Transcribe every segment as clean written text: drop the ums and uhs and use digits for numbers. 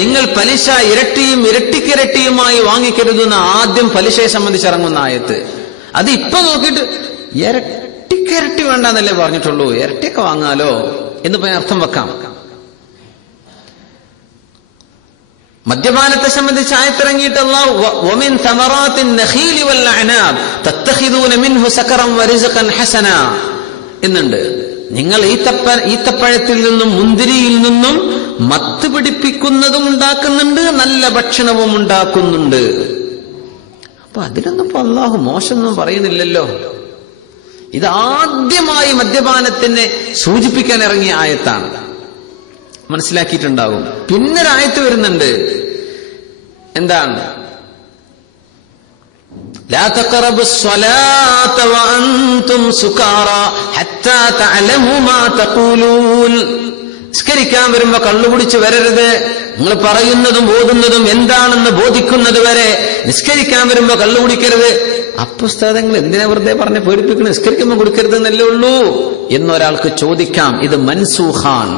നിങ്ങൾ പലിശ ഇരട്ടിയും ഇരട്ടിക്കിരട്ടിയുമായി വാങ്ങിക്കരുതെന്ന് ആദ്യം പലിശയെ സംബന്ധിച്ച് ഇറങ്ങുന്ന ആയത്ത്. അത് ഇപ്പൊ നോക്കിയിട്ട് ഇരട്ടിക്കിരട്ടി വേണ്ടെന്നല്ലേ പറഞ്ഞിട്ടുള്ളൂ, ഇരട്ടിയൊക്കെ വാങ്ങാലോ എന്ന് പോയി അർത്ഥം വെക്കാം. മദ്യപാനത്തെ സംബന്ധിച്ച് ആയത്തിറങ്ങിയിട്ട് അല്ലാഹു വമിൻ തമറാത്തിൻ നഖീലി വൽ അഅനാബ് തത്തഖിദൂന മിൻഹു സകറൻ വറിസ്ഖൻ ഹസന എന്നുണ്ട്. നിങ്ങൾ ഈത്തപ്പഴത്തിൽ നിന്നും മുന്തിരിയിൽ നിന്നും മത്ത് പിടിപ്പിക്കുന്നതും ഉണ്ടാക്കുന്നുണ്ട്, നല്ല ഭക്ഷണവും ഉണ്ടാക്കുന്നുണ്ട്. അപ്പൊ അതിലൊന്നും ഇപ്പൊ അല്ലാഹു മോശമൊന്നും പറയുന്നില്ലല്ലോ. ഇതാദ്യമായി മദ്യപാനത്തിനെ സൂചിപ്പിക്കാൻ ഇറങ്ങിയ ആയത്താണ്, മനസ്സിലാക്കിയിട്ടുണ്ടാകും. പിന്നൊരായത്ത് വരുന്നുണ്ട്, എന്താണ്? لا تقربوا الصلاة وأنتم سكارى حتى تعلموا ما تقولون. നിസ്കരിക്കാൻ വരുമ്പോ കള്ളുകുടിച്ച് വരരുത്, നിങ്ങൾ പറയുന്നതും ഓതുന്നതും എന്താണെന്ന് ബോധിക്കുന്നത് വരെ നിസ്കരിക്കാൻ വരുമ്പോ കള്ളുകുടിക്കരുത്. അപ്പുസ്തകങ്ങൾ എന്തിനാ വെറുതെ പറഞ്ഞ് പേടിപ്പിക്കണം, നിസ്കരിക്കുമ്പോൾ കൊടുക്കരുത് എന്നല്ലേ ഉള്ളൂ എന്നൊരാൾക്ക് ചോദിക്കാം. ഇത് മൻസൂഖാൻ,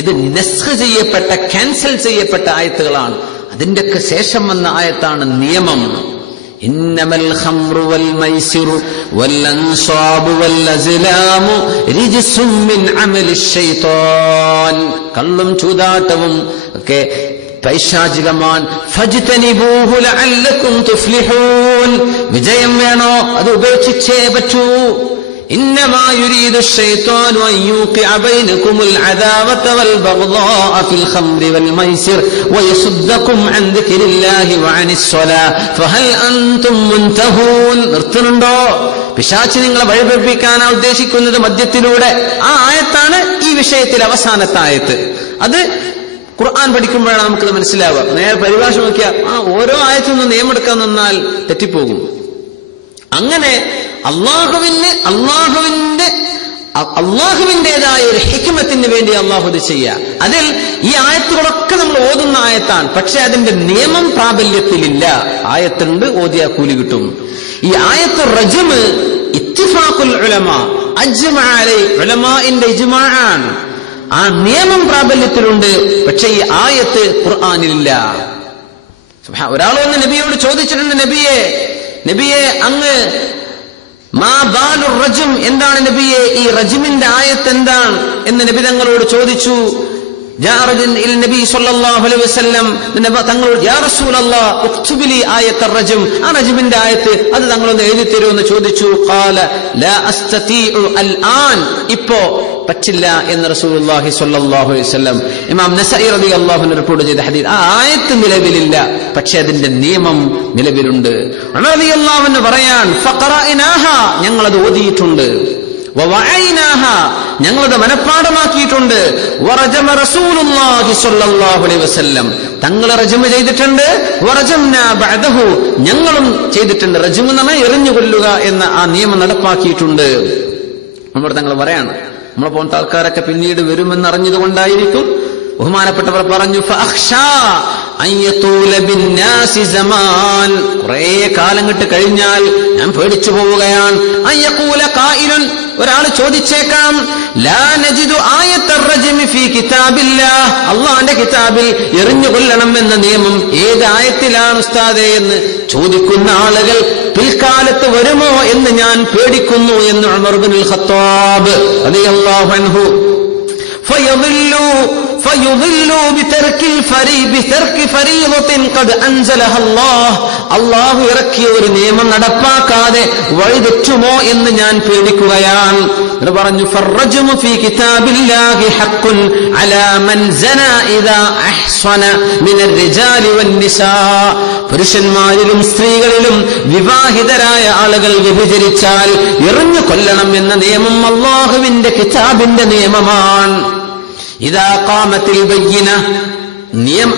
ഇത് നസ്ഖ് ചെയ്യപ്പെട്ട, ക്യാൻസൽ ചെയ്യപ്പെട്ട ആയത്തുകളാണ്. അതിന്റെയൊക്കെ ശേഷം വന്ന ആയത്താണ് നിയമം. ഇന്നമൽ ഖംറു വൽ മൈസിറു വൽ അൻസാബു വൽ അസ്ലാമു റിജ്സും മിൻ അമലിശ് ശൈത്താൻ. കള്ളും ചൂതാട്ടവും ഒക്കെ പൈശാചികമാൻ. ഫജ്തനിബൂഹു ലഅല്ലകും തുഫ്ലിഹൂൻ. വിജയം വേണോ അത് ഉപേക്ഷിച്ചേ പറ്റൂ. إنما يريد الشيطان أن يوقع بينكم العداوة والبغضاء في الخمر والميسر ويصدكم عن ذكر الله وعن الصلاة فهل أنتم منتهون. നിർത്തുന്നുണ്ടോ? പിശാച് നിങ്ങളെ വഴിപിഴപ്പിക്കാനാ ഉദ്ദേശിക്കുന്നത് മദ്യത്തിലൂടെ. ആ ആയത്താണ് ഈ വിഷയത്തിൽ അവസാനത്തെ ആയത്ത്. അത് ഖുർആൻ പഠിക്കുമ്പോഴാണ് നമുക്കത് മനസ്സിലാവുക. നേരെ പരിഭാഷ നോക്കിയാൽ ഓരോ ആയത്തിൽ നിന്ന് നിയമമെടുക്കാൻ നിന്നാൽ തെറ്റിപ്പോകും. അങ്ങനെ അള്ളാഹുവിന്റേതായ ഒരു ഹിക്മത്തിന് വേണ്ടി അള്ളാഹു ഇത് ചെയ്യുക. അതിൽ ഈ ആയത്തുകളൊക്കെ നമ്മൾ ഓതുന്ന ആയത്താണ്, പക്ഷെ അതിന്റെ നിയമം പ്രാബല്യത്തിലില്ല. ആയത്തുണ്ട്, ഓതിയാ കൂലി കിട്ടും. ഈ ആയത്ത് റജ്മ് ഇത്തിഫാഖുൽ ഉലമാ അജ്മഅ അലൈഹി, ഉലമാഇന്റെ ഇജ്മാഅാണ്. ആ നിയമം പ്രാബല്യത്തിലുണ്ട്, പക്ഷെ ഈ ആയത്ത് ഖുർആനിലില്ല. ഒരാൾ വന്ന് നബിയോട് ചോദിച്ചിട്ടുണ്ട്, നബിയെ അങ്ങ് മാ ബാലു റജ്ം, എന്താണ് നബിയെ ഈ റജ്മിന്റെ ആയത്ത് എന്താണ് എന്ന് നബി തങ്ങളോട് ചോദിച്ചു. തങ്ങളോട് യാ റസൂലല്ലാഹ് ഉക്തുബ് ലി ആയത്ത റജ്ം, ആ റജ്മിന്റെ ആയത്ത് അത് തങ്ങളൊന്ന് എഴുതി തരുമെന്ന് ചോദിച്ചു. ഖാല ലാ അസ്തതീഉ അൽ ആൻ, ഇപ്പോ പറ്റില്ല എന്ന് റസൂലുള്ളാഹി സ്വല്ലല്ലാഹു അലൈഹി വസല്ലം. ഇമാം നസഈ റളിയല്ലാഹു അൻഹു റിപ്പോർട്ട് ചെയ്ത ഹദീസ്. ആ ആയത്ത് നിലവിലില്ല, പക്ഷെ അതിന്റെ നിയമം നിലവിലുണ്ട്. ഉമർ റളിയല്ലാഹു അൻഹു പറയാൻ ഫഖറഅനാഹാ, ഞങ്ങളത് ഓതിയിട്ടുണ്ട്. വവഅയ്നാഹാ, ഞങ്ങളത് മനഃപ്പാഠമാക്കിയിട്ടുണ്ട്. വറജമ റസൂലുള്ളാഹി സ്വല്ലല്ലാഹു അലൈഹി വസല്ലം, തങ്ങൾ റജ്മ ചെയ്തിട്ടുണ്ട്. വറജംനാ ബഅദഹു, ഞങ്ങളും ചെയ്തിട്ടുണ്ട്. റജ്മ എന്ന് പറഞ്ഞാൽ എറിഞ്ഞു കൊല്ലുക എന്ന ആ നിയമം നടപ്പാക്കിയിട്ടുണ്ട്. നമ്മൾ തങ്ങൾ പറയാണ്. നമ്മളെ പോലത്തെ ആൾക്കാരൊക്കെ പിന്നീട് വരുമെന്നറിഞ്ഞതുകൊണ്ടായിരിക്കും ബഹുമാനപ്പെട്ടവർ പറഞ്ഞു കുറെ കാലം കിട്ട് കഴിഞ്ഞാൽ ഞാൻ പേടിച്ചു പോവുകയാണ്. ഒരാൾ ചോദിച്ചേക്കാം, ലാ നജിദു ആയത്തർ റജ്മി ഫീ കിതാബില്ലാഹ്, അല്ലാഹുവിന്റെ കിതാബിൽ എറിഞ്ഞു കൊല്ലണം എന്ന നിയമം ഏത് ആയത്തിലാണ് ഉസ്താദേ എന്ന് ചോദിക്കുന്ന ആളുകൾ പിൽക്കാലത്ത് വരുമോ എന്ന് ഞാൻ പേടിക്കുന്നു എന്ന് ഉമർ ഇബ്നുൽ ഖത്താബ് റളിയല്ലാഹു അൻഹു. فيضلوا بترك فريضة قد أنزلها الله, അല്ലാഹു ഇറക്കിയ ഒരു നിയമം നടപ്പാക്കാതെ വഴിതെറ്റുമോ എന്ന് ഞാൻ പേടിക്കുകയാണ്. എന്ന് പറഞ്ഞു ഫർറജ്മു ഫീ കിതാബില്ലാഹി ഹഖ്ഖുൻ അലാ മൻ സനാ ഇദാ അഹ്സന മിനർ റിജാലി വന്നിസാ, പുരുഷന്മാരിലും സ്ത്രീകളിലും വിവാഹിതരായ ആളുകൾ വ്യഭിചരിച്ചാൽ എറിഞ്ഞു കൊല്ലണം എന്ന നിയമം അല്ലാഹുവിന്റെ കിതാബിന്റെ നിയമമാണ്. ഇദാ ഖാമത്തിൽ ബയ്യിന,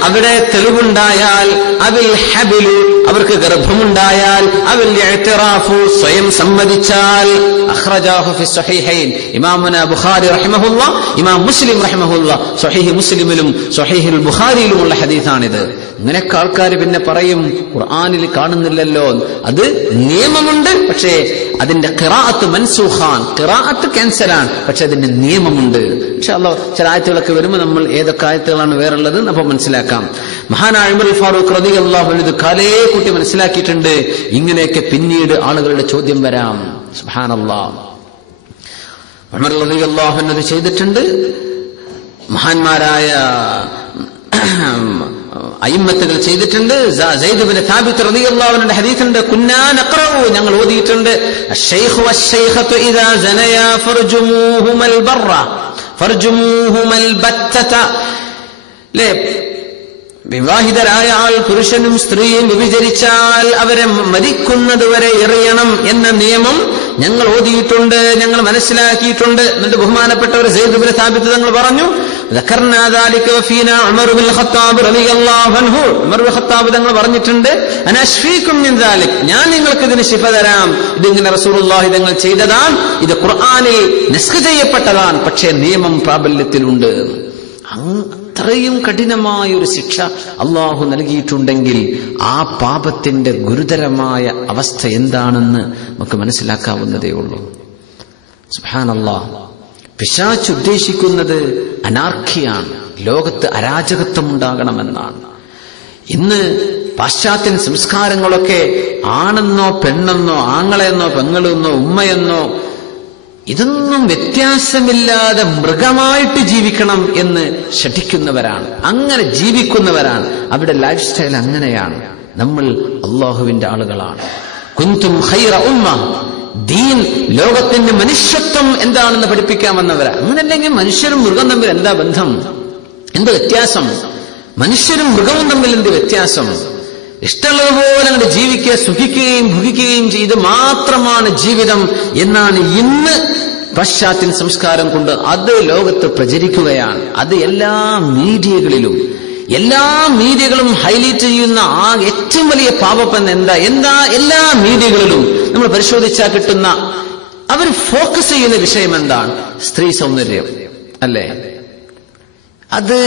അവിടെ തെളിവുണ്ടായാൽ, അവിൽ ഹബിലു, അവർക്ക് ഗർഭമുണ്ടായാൽ, അവിൽ ഇഅ്തിറാഫു, സ്വയം സമ്മതിച്ചാൽ. അഖ്റജാഹു ഫി സ്വഹീഹൈൻ, ഇമാമുന ബുഖാരി റഹിമഹുല്ലാ, ഇമാം മുസ്ലിം റഹിമഹുല്ലാ സ്വഹീഹ് മുസ്ലിമിലും സ്വഹീഹുൽ ബുഖാരിയിലുമുള്ള ഹദീസാണിത്. ഇങ്ങനെയൊക്കെ ആൾക്കാർ പിന്നെ പറയും ഖുർആനിൽ കാണുന്നില്ലല്ലോ. അത് നിയമമുണ്ട്, പക്ഷേ അതിന്റെ ഖിറാഅത്ത് മൻസൂഖാൻ, ഖിറാഅത്ത് ക്യാൻസലാണ്, പക്ഷെ അതിന്റെ നിയമമുണ്ട്. ഇൻഷാ അല്ലാഹ് ചില ആയത്തുകളൊക്കെ വരുമ്പോൾ നമ്മൾ ഏതൊക്കെ ആയത്തുകളാണ് വേറുള്ളത് അപ്പോൾ മനസ്സിലാക്കാം. മഹാനായ ഉമർ ഫാറൂഖ് റളിയല്ലാഹു അൻഹു ഇത് കാലേ കൂട്ടി മനസ്സിലാക്കിയിട്ടുണ്ട്. ഇങ്ങനെയൊക്കെ പിന്നീട് ആളുകളുടെ ചോദ്യം വരാം. സുബ്ഹാനല്ലാഹ്. ഉമർ റളിയല്ലാഹു അൻഹു ഇത് ചെയ്തിട്ടുണ്ട്. മഹാന്മാരായ അയിമ്മത്തുകൾ ചെയ്തിട്ടുണ്ട്. സയ്യിദ് ഇബ്നു സാബിത്ത് റളിയല്ലാഹു അൻഹുവിന്റെ ഹദീസുണ്ട്, കുന്നാ നഖറഉ, ഞങ്ങൾ ഓതിയിട്ടുണ്ട്, അശ്ശൈഖു വശ്ശൈഖതു ഇദാ സനയാ ഫർജുമൂഹുമൽ ബർറ ഫർജുമൂഹുമൽ ബത്തത. ലേ, വിവാഹിതരായ ആൾ പുരുഷനും സ്ത്രീയും വ്യഭിചരിച്ചാൽ അവരെ മരിക്കുന്നതുവരെ എറിയണം എന്ന നിയമം ഞങ്ങൾ ഓതിയിട്ടുണ്ട്, ഞങ്ങൾ മനസ്സിലാക്കിയിട്ടുണ്ട്. എന്നിട്ട് ബഹുമാനപ്പെട്ടവർ സയ്യിദ് ഇബ്നു സാബിത്ത് തങ്ങൾ പറഞ്ഞു, ذكرنا ذلك وفينا عمر بن الخطاب رضي الله عنه. ഉമർ ബിൻ ഖത്താബ് തങ്ങൾ പറഞ്ഞിട്ടുണ്ട്, അന അശ്ഫീകും മിൻ ദാലിക്, ഞാൻ നിങ്ങൾക്ക് ഇതിന് ശിഫ തരാം. ഇതിങ്ങനെ റസൂലുള്ളാഹി തങ്ങൾ ചെയ്തതാണ്, ഇത് ഖുർആനിൽ നസ്ഖ് ചെയ്യപ്പെട്ടതാണ്, പക്ഷേ നിയമം പ്രാബല്യത്തിലുണ്ട്. അത്രയും കഠിനമായ ഒരു ശിക്ഷ അള്ളാഹു നൽകിയിട്ടുണ്ടെങ്കിൽ ആ പാപത്തിന്റെ ഗുരുതരമായ അവസ്ഥ എന്താണെന്ന് നമുക്ക് മനസ്സിലാക്കാവുന്നതേ ഉള്ളൂ. സുബ്ഹാനല്ലാഹ്. പിശാച് ഉദ്ദേശിക്കുന്നത് അനാർക്കിയാണ്, ലോകത്ത് അരാജകത്വം ഉണ്ടാകണമെന്നാണ്. ഇന്ന് പാശ്ചാത്യൻ സംസ്കാരങ്ങളൊക്കെ ആണെന്നോ പെണ്ണെന്നോ ആങ്ങളെന്നോ പെങ്ങളെന്നോ ഉമ്മയെന്നോ ഇതൊന്നും വ്യത്യാസമില്ലാതെ മൃഗമായിട്ട് ജീവിക്കണം എന്ന് ശഠിക്കുന്നവരാണ്, അങ്ങനെ ജീവിക്കുന്നവരാണ്. അവിടെ ലൈഫ് സ്റ്റൈൽ അങ്ങനെയാണ്. നമ്മൾ അള്ളാഹുവിന്റെ ആളുകളാണ്. കുന്തും ഖൈറ ഉമ്മ, ദീൻ ലോകത്തിന്റെ മനുഷ്യത്വം എന്താണെന്ന് പഠിപ്പിക്കാൻ വന്നവരാ. അങ്ങനല്ലെങ്കിൽ മനുഷ്യരും മൃഗം തമ്മിൽ എന്താ ബന്ധം, എന്ത് വ്യത്യാസം? മനുഷ്യരും മൃഗവും തമ്മിൽ എന്ത് വ്യത്യാസം? ഇഷ്ടമുള്ളതുപോലെ അങ്ങോട്ട് ജീവിക്കുക, സുഖിക്കുകയും ഭുഗിക്കുകയും ചെയ്ത് മാത്രമാണ് ജീവിതം എന്നാണ് ഇന്ന് പാശ്ചാത്യൻ സംസ്കാരം കൊണ്ട് അത് ലോകത്ത് പ്രചരിക്കുകയാണ്. അത് എല്ലാ മീഡിയകളും ഹൈലൈറ്റ് ചെയ്യുന്ന ആ ഏറ്റവും വലിയ പാപം എന്താ എല്ലാ മീഡിയകളിലും നമ്മൾ പരിശോധിച്ചാൽ കിട്ടുന്ന, അവർ ഫോക്കസ് ചെയ്യുന്ന വിഷയം എന്താണ്? സ്ത്രീ സൗന്ദര്യം അല്ലേ? അത്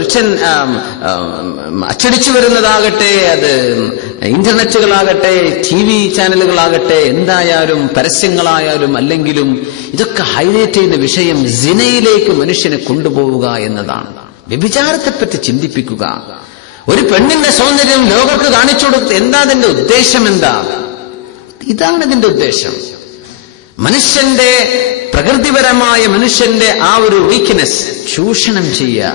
റിച്ചൻ അച്ചടിച്ചു വരുന്നതാകട്ടെ, അത് ഇന്റർനെറ്റുകളാകട്ടെ, TV ചാനലുകളാകട്ടെ, എന്തായാലും പരസ്യങ്ങളായാലും അല്ലെങ്കിലും ഇതൊക്കെ ഹൈലൈറ്റ് ചെയ്യുന്ന വിഷയം സിനയിലേക്ക് മനുഷ്യനെ കൊണ്ടുപോവുക എന്നതാണ്. വ്യഭിചാരത്തെപ്പറ്റി ചിന്തിപ്പിക്കുക. ഒരു പെണ്ണിന്റെ സൗന്ദര്യം ലോകർക്ക് കാണിച്ചു കൊടുത്ത് എന്താ അതിന്റെ ഉദ്ദേശം? എന്താ? ഇതാണ് ഇതിന്റെ ഉദ്ദേശം. മനുഷ്യന്റെ പ്രകൃതിപരമായ മനുഷ്യന്റെ ആ ഒരു വീക്ക്നെസ് ചൂഷണം ചെയ്യുക,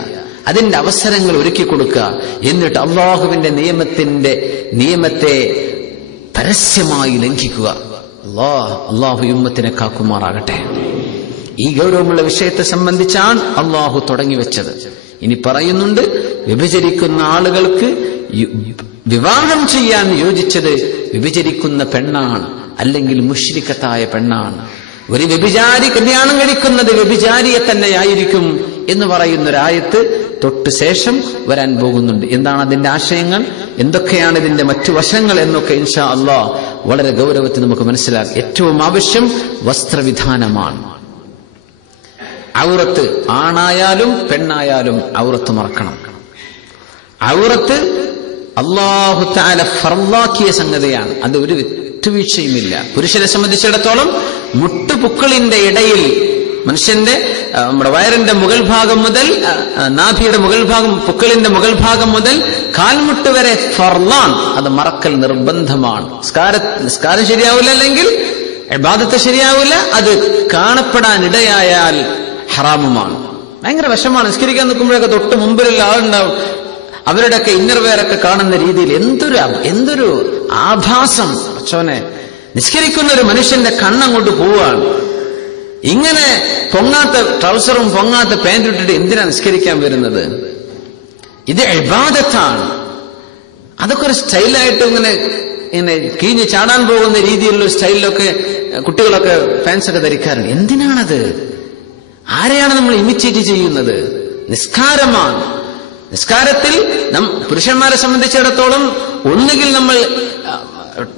അതിന്റെ അവസരങ്ങൾ ഒരുക്കി കൊടുക്കുക, എന്നിട്ട് അള്ളാഹുവിന്റെ നിയമത്തെ പരസ്യമായി ലംഘിക്കുക. അള്ളാഹു ഉമ്മത്തിനെ കാക്കുമാറാകട്ടെ. ഈ ഗൗരവമുള്ള വിഷയത്തെ സംബന്ധിച്ചാണ് അള്ളാഹു തുടങ്ങിവെച്ചത്. ഇനി പറയുന്നുണ്ട്, വ്യഭിചരിക്കുന്ന ആളുകൾക്ക് വിവാഹം ചെയ്യാൻ യോജിച്ചത് വ്യഭിചരിക്കുന്ന പെണ്ണാണ്, അല്ലെങ്കിൽ മുശ്രിക്കത്തായ പെണ്ണാണ്. ഒരു വ്യഭിചാരി കല്യാണം കഴിക്കുന്നത് വ്യഭിചാരിയെ തന്നെയായിരിക്കും എന്ന് പറയുന്നൊരായത്ത് തൊട്ട് ശേഷം വരാൻ പോകുന്നുണ്ട്. എന്താണ് അതിന്റെ ആശയങ്ങൾ, എന്തൊക്കെയാണ് ഇതിന്റെ മറ്റു വശങ്ങൾ എന്നൊക്കെ ഇൻഷാ അല്ലാഹ് വളരെ ഗൗരവത്തിൽ നമുക്ക് മനസ്സിലാക്കാം. ഏറ്റവും ആവശ്യം വസ്ത്രവിധാനമാണ്. ഔറത്ത് ആണായാലും പെണ്ണായാലും ഔറത്ത് മറക്കണം. ഔറത്ത് അല്ലാഹു തആല ഫർളാക്കിയ സംഗതിയാണ്, അത് ഒരു വിട്ടുവീഴ്ചയുമില്ല. പുരുഷനെ സംബന്ധിച്ചിടത്തോളം മുട്ടുപുക്കളിന്റെ ഇടയിൽ മനുഷ്യന്റെ നമ്മുടെ വയറിന്റെ മുകൾ ഭാഗം മുതൽ നാഭിയുടെ മുകൾ ഭാഗം, പുക്കളിന്റെ മുകൾ ഭാഗം മുതൽ കാൽമുട്ട് വരെ ഫർളാൻ, അത് മറക്കൽ നിർബന്ധമാണ്. നിസ്കാരം ശരിയാവില്ല, അല്ലെങ്കിൽ ഇബാദത്ത് ശരിയാവില്ല. അത് കാണപ്പെടാനിടയായാൽ ഹറാമുമാണ്. ഭയങ്കര വിഷമാണ്. നിസ്കരിക്കാൻ നിൽക്കുമ്പോഴൊക്കെ തൊട്ട് മുമ്പിലുള്ള ആളുണ്ടാവും, അവരുടെയൊക്കെ ഇന്നർവെയറൊക്കെ കാണുന്ന രീതിയിൽ എന്തൊരു ആഭാസം. അച്ചോനെ, നിസ്കരിക്കുന്ന ഒരു മനുഷ്യന്റെ കണ്ണങ്ങോട്ട് പോവുകയാണ്. ഇങ്ങനെ പൊങ്ങാത്ത ട്രൗസറും പൊങ്ങാത്ത പാൻറ് ഇട്ടിട്ട് എന്തിനാ നിസ്കരിക്കാൻ വരുന്നത്? ഇത് ഇബാദത്താണ്. അതൊക്കെ ഒരു സ്റ്റൈലായിട്ട് ഇങ്ങനെ കീഞ്ഞ് ചാടാൻ പോകുന്ന രീതിയിലുള്ള സ്റ്റൈലിലൊക്കെ കുട്ടികളൊക്കെ പാൻസൊക്കെ ധരിക്കാറുണ്ട്. എന്തിനാണത്? ആരെയാണ് നമ്മൾ ഇമിറ്റേറ്റ് ചെയ്യുന്നത്? നിസ്കാരമാണ്. നിസ്കാരത്തിൽ പുരുഷന്മാരെ സംബന്ധിച്ചിടത്തോളം ഒന്നുകിൽ നമ്മൾ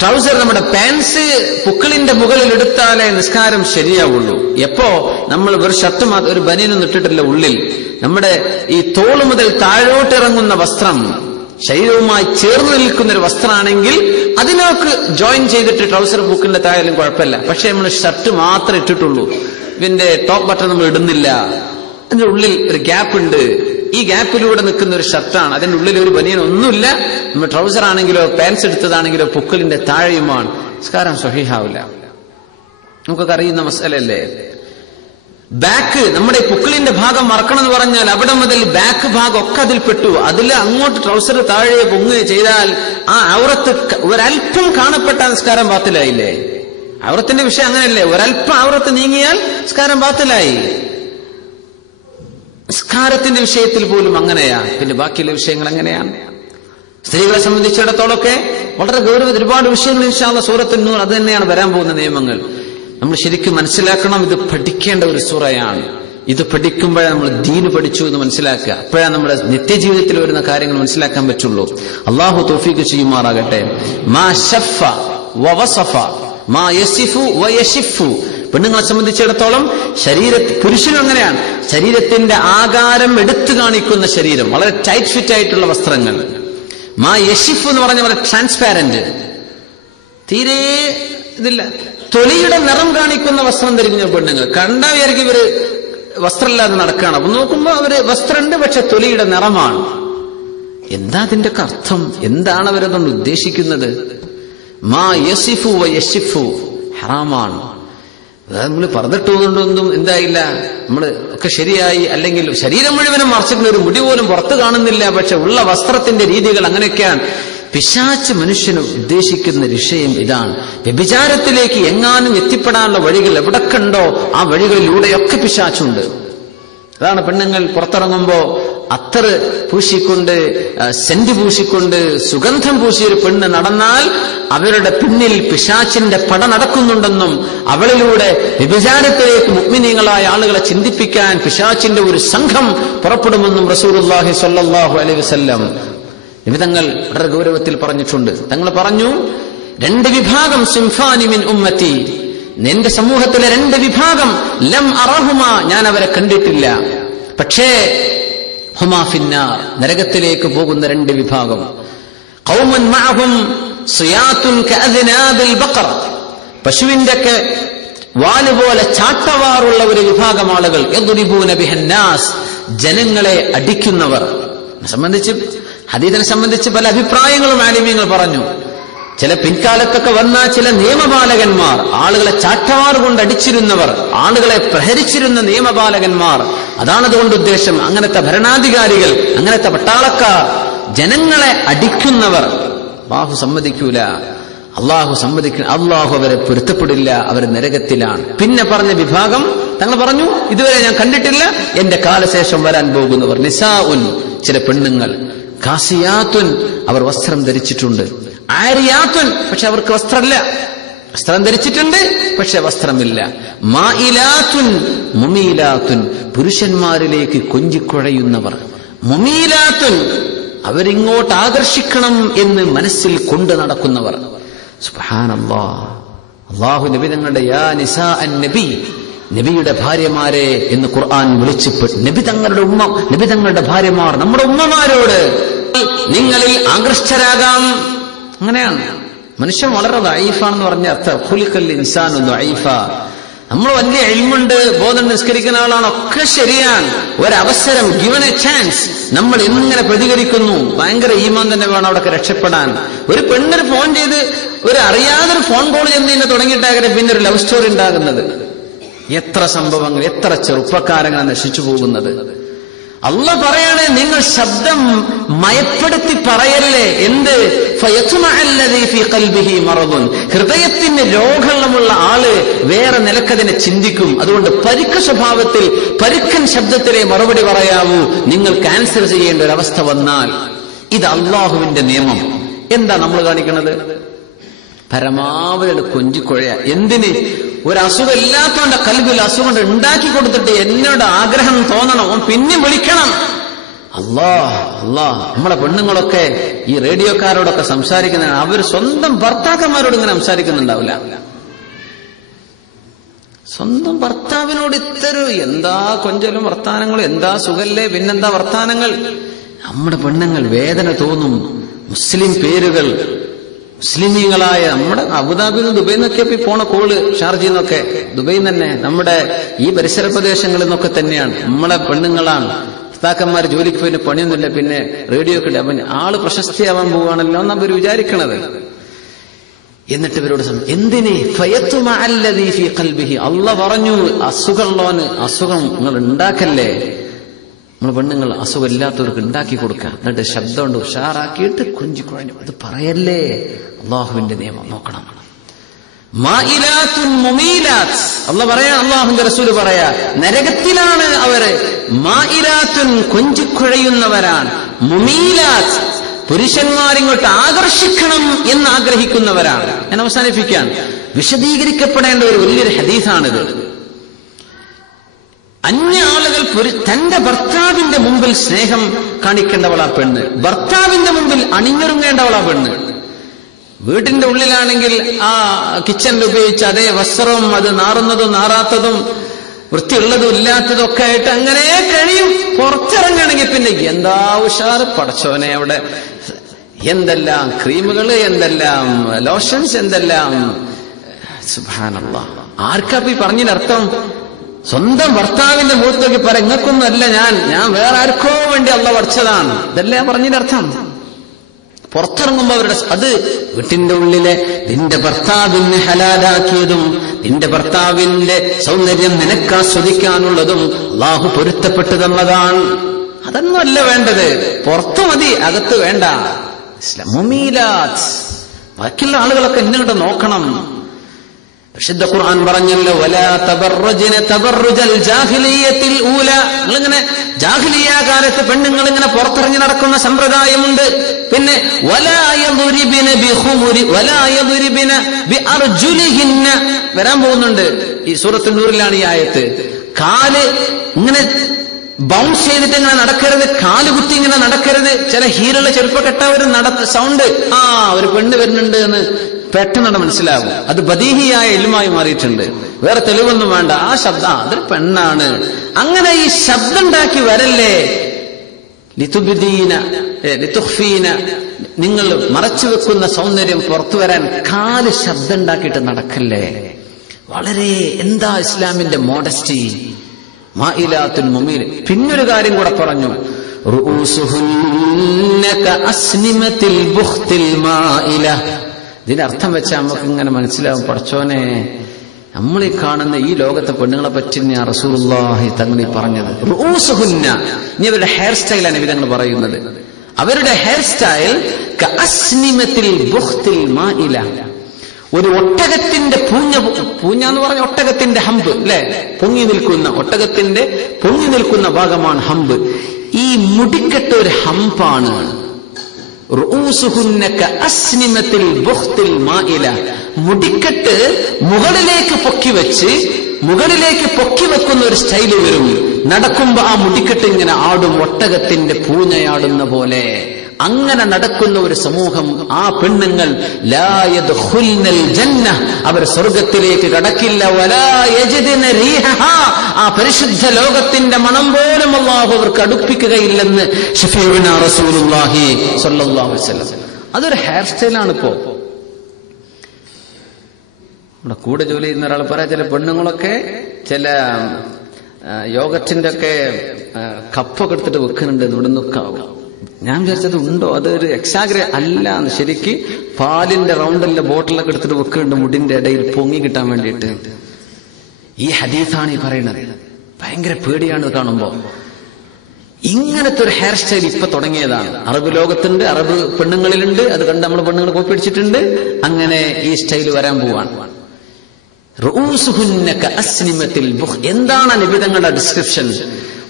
ട്രൗസർ, നമ്മുടെ പാൻസ് പുക്കളിന്റെ മുകളിൽ എടുത്താലേ നിസ്കാരം ശരിയാവുള്ളൂ. എപ്പോ നമ്മൾ ഒരു ഷർട്ട് മാത്രം, ഒരു ബനിയനൊന്നും ഇട്ടിട്ടില്ല ഉള്ളിൽ, നമ്മുടെ ഈ തോള് മുതൽ താഴോട്ടിറങ്ങുന്ന വസ്ത്രം ശരീരവുമായി ചേർന്ന് നിൽക്കുന്ന ഒരു വസ്ത്രമാണെങ്കിൽ അതിനൊക്കെ ജോയിൻ ചെയ്തിട്ട് ട്രൗസർ ബുക്കിന്റെ തായാലും കുഴപ്പമില്ല. പക്ഷെ നമ്മൾ ഷർട്ട് മാത്രമേ ഇട്ടിട്ടുള്ളൂ, ഇതിന്റെ ടോപ്പ് ബട്ടൺ നമ്മൾ ഇടുന്നില്ല, അതിന്റെ ഉള്ളിൽ ഒരു ഗ്യാപ്പ് ഉണ്ട്, ഈ ഗ്യാപ്പിലൂടെ നിൽക്കുന്ന ഒരു ഷർട്ടാണ്, അതിന്റെ ഉള്ളിൽ ഒരു ബനിയൻ ഒന്നുമില്ല, നമ്മൾ ട്രൗസർ ആണെങ്കിലോ പാൻസ് എടുത്തതാണെങ്കിലോ പൊക്കിളിന്റെ താഴെയുമാണ്, നിസ്കാരം സ്വഹീഹാവില്ല. നമുക്കൊക്കെ അറിയുന്ന മസലല്ലേ. ബാക്ക്, നമ്മുടെ പൊക്കിളിന്റെ ഭാഗം മറക്കണം എന്ന് പറഞ്ഞാൽ അവിടെ മുതൽ ബാക്ക് ഭാഗം ഒക്കെ അതിൽ പെട്ടു. അതിൽ അങ്ങോട്ട് ട്രൗസർ താഴെ പൊങ്ങുകയോ ചെയ്താൽ ആ ഔറത്ത് ഒരൽപ്പം കാണപ്പെട്ട നിസ്കാരം ബാത്തിലായില്ലേ? ഔറത്തിന്റെ വിഷയം അങ്ങനെയല്ലേ, ഒരൽപ്പം ഔറത്ത് നീങ്ങിയാൽ നിസ്കാരം ബാത്തിലായി. നിസ്കാരത്തിന്റെ വിഷയത്തിൽ പോലും അങ്ങനെയാ, പിന്നെ ബാക്കിയുള്ള വിഷയങ്ങൾ എങ്ങനെയാണ്? സ്ത്രീകളെ സംബന്ധിച്ചിടത്തോളമൊക്കെ വളരെ ഗൗരവത്തിൽ ഒരുപാട് വിഷയങ്ങൾ ഇൻഷാ അല്ലാഹ് സൂറത്തുൻ നൂർ അത് തന്നെയാണ് വരാൻ പോകുന്ന നിയമങ്ങൾ. നമ്മൾ ശരിക്കും മനസ്സിലാക്കണം, ഇത് പഠിക്കേണ്ട ഒരു സൂറയാണ്. ഇത് പഠിക്കുമ്പോഴേ നമ്മൾ ദീന് പഠിച്ചു എന്ന് മനസ്സിലാക്കുക. അപ്പോഴാണ് നമ്മുടെ നിത്യജീവിതത്തിൽ വരുന്ന കാര്യങ്ങൾ മനസ്സിലാക്കാൻ പറ്റുള്ളൂ. അള്ളാഹു തൗഫീഖ് ചെയ്യുമാറാകട്ടെ. മാ ശഫ വവസഫ മാ യസിഫു വയശിഫു. പെണ്ണുങ്ങളെ സംബന്ധിച്ചിടത്തോളം പുരുഷനും അങ്ങനെയാണ്. ശരീരത്തിന്റെ ആകാരം എടുത്തു കാണിക്കുന്ന ശരീരം, വളരെ ടൈറ്റ് ഫിറ്റ് ആയിട്ടുള്ള വസ്ത്രങ്ങൾ. മാ യശിഫു എന്ന് പറഞ്ഞ വളരെ ട്രാൻസ്പാരന്റ്, തീരെ ഇതില്ല. തൊലിയുടെ നിറം കാണിക്കുന്ന വസ്ത്രം ധരിക്കുന്ന പെണ്ണുങ്ങൾ കണ്ടാൽ വിചാരിക്കും ഇവര് വസ്ത്രമില്ലാതെ നടക്കുകയാണ്. അപ്പൊ നോക്കുമ്പോ അവര് വസ്ത്രമുണ്ട്, പക്ഷെ തൊലിയുടെ നിറമാണ്. എന്താ അതിന്റെ അർത്ഥം? എന്താണ് അവരതുകൊണ്ട് ഉദ്ദേശിക്കുന്നത്? മാ യസിഫു വയശിഫു ഹറാമാണ്. നമ്മൾ പറഞ്ഞിട്ടൊന്നും എന്തായില്ല, നമ്മള് ഒക്കെ ശരിയായി, അല്ലെങ്കിൽ ശരീരം മുഴുവനും മറച്ചിട്ട് ഒരു മുടി പോലും പുറത്ത് കാണുന്നില്ല, പക്ഷെ ഉള്ള വസ്ത്രത്തിന്റെ രീതികൾ അങ്ങനെയൊക്കെയാണ്. പിശാച്ച് മനുഷ്യന് ഉദ്ദേശിക്കുന്ന വിഷയം ഇതാണ്. വ്യഭിചാരത്തിലേക്ക് എങ്ങാനും എത്തിപ്പെടാനുള്ള വഴികൾ എവിടെ കണ്ടോ ആ വഴികളിലൂടെയൊക്കെ പിശാച്ചുണ്ട്. അതാണ് പെണ്ണുങ്ങൾ പുറത്തിറങ്ങുമ്പോ അത്തറ് പൂശിക്കൊണ്ട് സെന്റ് പൂശിക്കൊണ്ട് സുഗന്ധം പൂശിയൊരു പെണ്ണ് നടന്നാൽ അവരുടെ പിന്നിൽ പിശാച്ചിന്റെ പട നടക്കുന്നുണ്ടെന്നും അവളിലൂടെ വ്യഭിചാരത്തിലേക്ക് മുഅ്മിനീങ്ങളായ ആളുകളെ ചിന്തിപ്പിക്കാൻ പിശാച്ചിന്റെ ഒരു സംഘം പുറപ്പെടുമെന്നും റസൂലുള്ളാഹി സ്വല്ലല്ലാഹു അലൈഹി വസല്ലം നിമിതങ്ങൾ വളരെ ഗൗരവത്തിൽ പറഞ്ഞിട്ടുണ്ട്. തങ്ങൾ പറഞ്ഞു, 2 വിഭാഗം സിംഫാനി മിൻ ഉമ്മത്തി, എന്റെ സമൂഹത്തിലെ 2 വിഭാഗം ലം അറഹുമ, ഞാൻ അവരെ കണ്ടിട്ടില്ല, പക്ഷേ ഹുമാ ഫിന്നാർ, നരകത്തിലേക്ക് പോകുന്ന 2 വിഭാഗം. ഖൗമുൻ മഅഹും സിയാത്തുൻ കഅദ്നാബിൽ ബഖർ, പശുവിന്റെ ഒക്കെ വാലുപോലെ ചാട്ടവാറുള്ള ഒരു വിഭാഗം ആളുകൾ. യദ്രിബൂന ബിഹന്നാസ്, ജനങ്ങളെ അടിക്കുന്നവർ. ഹദീസിനെ സംബന്ധിച്ച് പല അഭിപ്രായങ്ങളും ആലിമീങ്ങൾ പറഞ്ഞു. ചില പിൻകാലത്തൊക്കെ വന്ന ചില നിയമപാലകന്മാർ, ആളുകളെ ചാട്ടവാർ കൊണ്ട് അടിച്ചിരുന്നവർ, ആളുകളെ പ്രഹരിച്ചിരുന്ന നിയമപാലകന്മാർ, അതാണതുകൊണ്ട് ഉദ്ദേശം. അങ്ങനത്തെ ഭരണാധികാരികൾ, അങ്ങനത്തെ പട്ടാളക്കാർ, ജനങ്ങളെ അടിക്കുന്നവർ അല്ലാഹു സമ്മതിക്കൂല. അല്ലാഹു അവരെ പൊരുത്തപ്പെടില്ല, അവർ നരകത്തിലാണ്. പിന്നെ പറഞ്ഞ വിഭാഗം തങ്ങൾ പറഞ്ഞു, ഇതുവരെ ഞാൻ കണ്ടിട്ടില്ല, എന്റെ കാലശേഷം വരാൻ പോകുന്നവർ. നിസാഉൻ, ചില പെണ്ണുങ്ങൾ. കാസിയാത്തുൻ, അവർ വസ്ത്രം ധരിച്ചിട്ടുണ്ട്. ആരിയാത്തുൻ, പക്ഷെ അവർക്ക് വസ്ത്രമില്ല. വസ്ത്രം ധരിച്ചിട്ടുണ്ട്, പക്ഷെ വസ്ത്രമില്ല. മായിലാത്തുൻ മുമീലാത്തുൻ, പുരുഷന്മാരിലേക്ക് കൊഞ്ചിക്കുഴയുന്നവർ. മുമീലാത്തുൻ, അവരിങ്ങോട്ട് ആകർഷിക്കണം എന്ന് മനസ്സിൽ കൊണ്ടു നടക്കുന്നവർ. സുബ്ഹാനല്ലാഹ്. അല്ലാഹു നബി തങ്ങളുടെ യാ നിസാ അൻ നബി, നബിയുടെ ഭാര്യമാരെ എന്ന് ഖുർആൻ വിളിച്ചപ്പോൾ നബി തങ്ങളുടെ ഭാര്യമാർ നമ്മുടെ ഉമ്മമാരോട് നിങ്ങളിൽ ആകൃഷ്ടരാകാം. അങ്ങനെയാണ്. മനുഷ്യൻ വളരെ ദഈഫാണെന്ന് പറഞ്ഞ അർത്ഥം. ഖുലിഖൽ ഇൻസാനു ദഈഫ. നമ്മൾ വലിയ ഇൽമുണ്ട്, ബോധം നിസ്കരിക്കുന്ന ആളാണ്, ഒക്കെ ശരിയാണ്. ഒരവസരം, ഗിവൻ എ ചാൻസ്, നമ്മൾ എങ്ങനെ പ്രതികരിക്കുന്നു? ഭയങ്കര ഈമാൻ തന്നെ വേണം അവിടെയൊക്കെ രക്ഷപ്പെടാൻ. ഒരു പെണ്ണൊരു ഫോൺ ചെയ്ത് ഒരു അറിയാതൊരു ഫോൺ കോൾ ചെന്ന് തുടങ്ങിയിട്ടാകട്ടെ പിന്നെ ഒരു ലവ് സ്റ്റോറി ഉണ്ടാകുന്നത്. എത്ര സംഭവങ്ങൾ, എത്ര ചെറുപ്പക്കാരങ്ങൾ നശിച്ചു പോകുന്നത്. അല്ലാഹ് പറയാണ്, നിങ്ങൾ ശബ്ദം മയപ്പെടുത്തി പറയല്ലേ. എന്ത്? ഫയത്മഅല്ലദീ ഫീ ഖൽബിഹി മറദുൻ, ഹൃദയത്തിന് രോഗമുള്ള ആള് വേറെ നിലക്കതിനെ ചിന്തിക്കും. അതുകൊണ്ട് പരുക്ക സ്വഭാവത്തിൽ പരുക്കൻ ശബ്ദത്തിലെ മറുപടി പറയാവൂ നിങ്ങൾക്ക് ആൻസർ ചെയ്യേണ്ട ഒരു അവസ്ഥ വന്നാൽ. ഇത് അള്ളാഹുവിന്റെ നിയമം. എന്താ നമ്മൾ കാണിക്കുന്നത്? പരമാവധി കൊഞ്ചിക്കൊഴയ. എന്തിന്? ഒരു അസുഖം ഇല്ലാത്തവന്റെ കൽബിൽ അസുഖം ഉണ്ടാക്കി കൊടുത്തിട്ട് എന്നോട് ആഗ്രഹം തോന്നണം, പിന്നെ വിളിക്കണം. അല്ലാഹ്. നമ്മളെ പെണ്ണുങ്ങളൊക്കെ ഈ റേഡിയോക്കാരോടൊക്കെ സംസാരിക്കുന്ന, അവർ സ്വന്തം ഭർത്താക്കന്മാരോട് ഇങ്ങനെ സംസാരിക്കുന്നുണ്ടാവില്ല. സ്വന്തം ഭർത്താവിനോട് ഇത്തരം എന്താ കൊഞ്ചലും വർത്താനങ്ങളും, എന്താ സുഖല്ലേ, പിന്നെന്താ വർത്താനങ്ങൾ. നമ്മുടെ പെണ്ണുങ്ങൾ വേദന തോന്നും. മുസ്ലിം പേരുകൾ, മുസ്ലിമീങ്ങളായ നമ്മുടെ അബുദാബിയിൽ നിന്ന് ദുബൈയിൽ നിന്നൊക്കെ പോണ കോള്, ഷാർജയിൽ നിന്നൊക്കെ, ദുബൈയിൽ തന്നെ നമ്മുടെ ഈ പരിസര പ്രദേശങ്ങളിൽ നിന്നൊക്കെ തന്നെയാണ്. നമ്മളെ പെണ്ണുങ്ങളാണ്. ഭർത്താക്കന്മാർ ജോലിക്ക് പോയിട്ട് പണിയൊന്നുമില്ല, പിന്നെ റേഡിയോ ഒക്കെ അവൻ ആള് പ്രശസ്തിയാവാൻ പോവുകയാണല്ലോ എന്ന് അവർ വിചാരിക്കണത്. എന്നിട്ട് ഇവരോട് എന്തിന് അള്ള പറഞ്ഞു, അസുഖമുള്ളവന് അസുഖം നിങ്ങൾ ഉണ്ടാക്കല്ലേ. നമ്മൾ പെണ്ണുങ്ങൾ അസുഖം ഇല്ലാത്തവർക്ക് ഉണ്ടാക്കി കൊടുക്കുക, എന്നിട്ട് ശബ്ദം കൊണ്ട് ഉഷാറാക്കിയിട്ട് കൊഞ്ചി കുഴഞ്ഞു അത് പറയല്ലേ. അള്ളാഹുവിന്റെ നിയമം നോക്കണം. മായിലാത്തുൻ മുമീലാത്ത് അള്ള പറയാ, അള്ളാഹുവിന്റെ റസൂല് പറയാ, നരകത്തിലാണ് അവര്. മായിലാത്തുൻ കൊഞ്ചിക്കുഴയുന്നവരാണ്, മുമീലാത്ത് പുരുഷന്മാരിങ്ങോട്ട് ആകർഷിക്കണം എന്ന് ആഗ്രഹിക്കുന്നവരാണ്. ഞാൻ അവസാനിപ്പിക്കാൻ, വിശദീകരിക്കപ്പെടേണ്ട ഒരു വലിയൊരു ഹദീസാണിത്. അന്യ ആളുകൾ തന്റെ ഭർത്താവിന്റെ മുമ്പിൽ സ്നേഹം കാണിക്കേണ്ടവളാ പെണ്ണ്, ഭർത്താവിന്റെ മുമ്പിൽ അണിഞ്ഞൊരുങ്ങേണ്ടവളാ പെണ്ണ്. വീട്ടിന്റെ ഉള്ളിലാണെങ്കിൽ ആ കിച്ചണിൽ ഉപയോഗിച്ച അതേ വസ്ത്രവും, അത് നാറുന്നതും നാറാത്തതും വൃത്തിയുള്ളതും ഇല്ലാത്തതും ഒക്കെ ആയിട്ട് അങ്ങനെ കഴിയും. പുറത്തിറങ്ങണമെങ്കിൽ പിന്നെ എന്താ ഉഷാറ് പടച്ചോനെ, അവിടെ എന്തെല്ലാം ക്രീമുകള്, എന്തെല്ലാം ലോഷൻസ്, എന്തെല്ലാം. സുബ്ഹാനല്ലാഹ്, ആർക്കാ ഈ പറഞ്ഞതിനർത്ഥം? സ്വന്തം ഭർത്താവിന്റെ മുഖത്തേക്ക് പറ, ഇങ്ങൾക്കൊന്നും അല്ല ഞാൻ വേറെ ആർക്കോ വേണ്ടി അള്ള പഠിച്ചതാണ്. ഇതല്ലേ പറഞ്ഞതിനർത്ഥം? പുറത്തിറങ്ങുമ്പോ അവരുടെ അത് വീട്ടിന്റെ ഉള്ളിലെ നിന്റെ ഭർത്താവിന് ഹലാലാക്കിയതും നിന്റെ ഭർത്താവിന്റെ സൗന്ദര്യം നിനക്ക് ആസ്വദിക്കാനുള്ളതും അള്ളാഹു പൊരുത്തപ്പെട്ടു തന്നതാണ്. അതൊന്നും അല്ല വേണ്ടത്. പുറത്തു മതി, അകത്ത് വേണ്ട. മുമീലാത്ത്, ബാക്കിയുള്ള ആളുകളൊക്കെ ഇങ്ങോട്ട് നോക്കണം. വിശുദ്ധ ഖുർആൻ പറഞ്ഞല്ലോ, വലാ തബറജ്ന തബറുജൽ ജാഹിലിയ്യത്തിൽ ഊല. നിങ്ങളിങ്ങനെ ജാഹിലിയ്യ കാലത്ത് പെണ്ണുങ്ങൾ ഇങ്ങനെ പുറത്തിറങ്ങി നടക്കുന്ന സമ്പ്രദായമുണ്ട്. പിന്നെ വലാ യദ്രിബന ബിഖുമുരി വലാ യദ്രിബന ബിഅർജുലിഹിന്ന വരാൻ പോകുന്നുണ്ട്. ഈ സൂറത്തുൽ നൂറിലാണ് ഈ ആയത്ത്. കാല് ഇങ്ങനെ ബൗൺസ് ചെയ്തിട്ട് ഇങ്ങനെ നടക്കരുത്, കാല് കുത്തി ഇങ്ങനെ നടക്കരുത്. ചില ഹീലുള്ള ചെറുപ്പക്കെട്ടവർ സൗണ്ട് ഒരു പെണ്ണ് വരുന്നുണ്ട് എന്ന് പെട്ടെന്ന് മനസ്സിലാകും. അത് ബദീഹിയായ ഇൽമായി മാറിയിട്ടുണ്ട്. വേറെ തെളിവൊന്നും വേണ്ട. ആ ശബ്ദം അതൊരു പെണ്ണാണ്. അങ്ങനെ ഈ ശബ്ദം ഉണ്ടാക്കി വരല്ലേ. ലിതുബ്ദീന ലിതുഖ്ഫീന, നിങ്ങൾ മറച്ചു വെക്കുന്ന സൗന്ദര്യം പുറത്തു വരാൻ കാല് ശബ്ദം ഉണ്ടാക്കിയിട്ട് നടക്കല്ലേ. വളരെ എന്താ ഇസ്ലാമിന്റെ മോഡസ്റ്റി. മായിലാത്തുൽ മുമീൽ. പിന്നൊരു കാര്യം കൂടെ പറഞ്ഞു, റൂസുഹുന്ന കഅസ്നിമത്തിൽ ബുഖ്തിൽ മായില. ഇതിനർത്ഥം വെച്ചാൽ നമുക്ക് ഇങ്ങനെ മനസ്സിലാവും, പടച്ചോനെ നമ്മളീ കാണുന്ന ഈ ലോകത്തെ പെണ്ണുങ്ങളെ പറ്റി ഞാൻ റസൂലുള്ളാഹി തങ്ങൾ പറഞ്ഞത്. റൂസുഹുന്ന, ഇനി അവരുടെ ഹെയർ സ്റ്റൈലാണ് നബി തങ്ങൾ പറയുന്നത്. അവരുടെ ഹെയർ സ്റ്റൈൽ കഅസ്നിമത്തിൽ ബുഖ്തിൽ മായില. ഒരു ഒട്ടകത്തിന്റെ പൂഞ്ഞ എന്ന് പറഞ്ഞ ഒട്ടകത്തിന്റെ ഹമ്പ് അല്ലെ, പൊങ്ങി നിൽക്കുന്ന ഒട്ടകത്തിന്റെ പൊങ്ങി നിൽക്കുന്ന ഭാഗമാണ് ഹമ്പ്. ഈ മുടിക്കെട്ട് ഒരു ഹമ്പാണ്. റൂസുഹുന്ന കഅസ്നിമത്തിൽ ബുഖ്തിൽ മായില. മുടിക്കെട്ട് മുകളിലേക്ക് പൊക്കി വെക്കുന്ന ഒരു സ്റ്റൈല് വരും. നടക്കുമ്പോ ആ മുടിക്കെട്ട് ഇങ്ങനെ ആടും, ഒട്ടകത്തിന്റെ പൂഞ്ഞയാടുന്ന പോലെ. അങ്ങനെ നടക്കുന്ന ഒരു സമൂഹം, ആ പെണ്ണുങ്ങൾ ലാ യദ്ഖുൽനൽ ജന്ന, അവർ സ്വർഗത്തിലേക്ക് കടക്കില്ല. വലാ യജിദ്ന റീഹഹാ, ആ പരിശുദ്ധ ലോകത്തിന്റെ മണം പോലും അല്ലാഹു അവർക്ക് അടുപ്പിക്കുകയില്ലെന്ന് ശഫീഉനാ റസൂലുള്ളാഹി സ്വല്ലല്ലാഹു അലൈഹി വസല്ലം. അതൊരു ഹെയർ സ്റ്റൈലാണ്. ഇപ്പോ നമ്മുടെ കൂടെ ജോലി ചെയ്യുന്ന ഒരാൾ പറയാം, ചില പെണ്ണുങ്ങളൊക്കെ ചില യോഗത്തിന്റെ ഒക്കെ കപ്പൊക്കെ എടുത്തിട്ട് വെക്കുന്നുണ്ട്. ഇവിടുന്ന് ഞാൻ വിചാരിച്ചത് ഉണ്ടോ, അതൊരു എക്സാഗ്രേ അല്ല. ശരിക്ക് പാലിന്റെ റൗണ്ടിലെ ബോട്ടിലൊക്കെ എടുത്തിട്ട് വെക്കുന്നുണ്ട് മുടിന്റെ ഇടയിൽ പൊങ്ങി കിട്ടാൻ വേണ്ടിയിട്ട്. ഈ ഹദീസാണ് ഈ പറയുന്നത്. ഭയങ്കര പേടിയാണ് കാണുമ്പോ. ഇങ്ങനത്തെ ഒരു ഹെയർ സ്റ്റൈൽ ഇപ്പൊ തുടങ്ങിയതാണ്. അറബ് ലോകത്തുണ്ട്, അറബ് പെണ്ണുങ്ങളിലുണ്ട്. അത് കണ്ട് നമ്മൾ പെണ്ണുങ്ങൾ കോപ്പിടിച്ചിട്ടുണ്ട്. അങ്ങനെ ഈ സ്റ്റൈൽ വരാൻ പോവാണ്. റൂസുഹുന്ന കഅസ്നിമത്തിൽ ബുഖ്. എന്താണ് നിബിധങ്ങളുടെ ഡിസ്ക്രിപ്ഷൻ?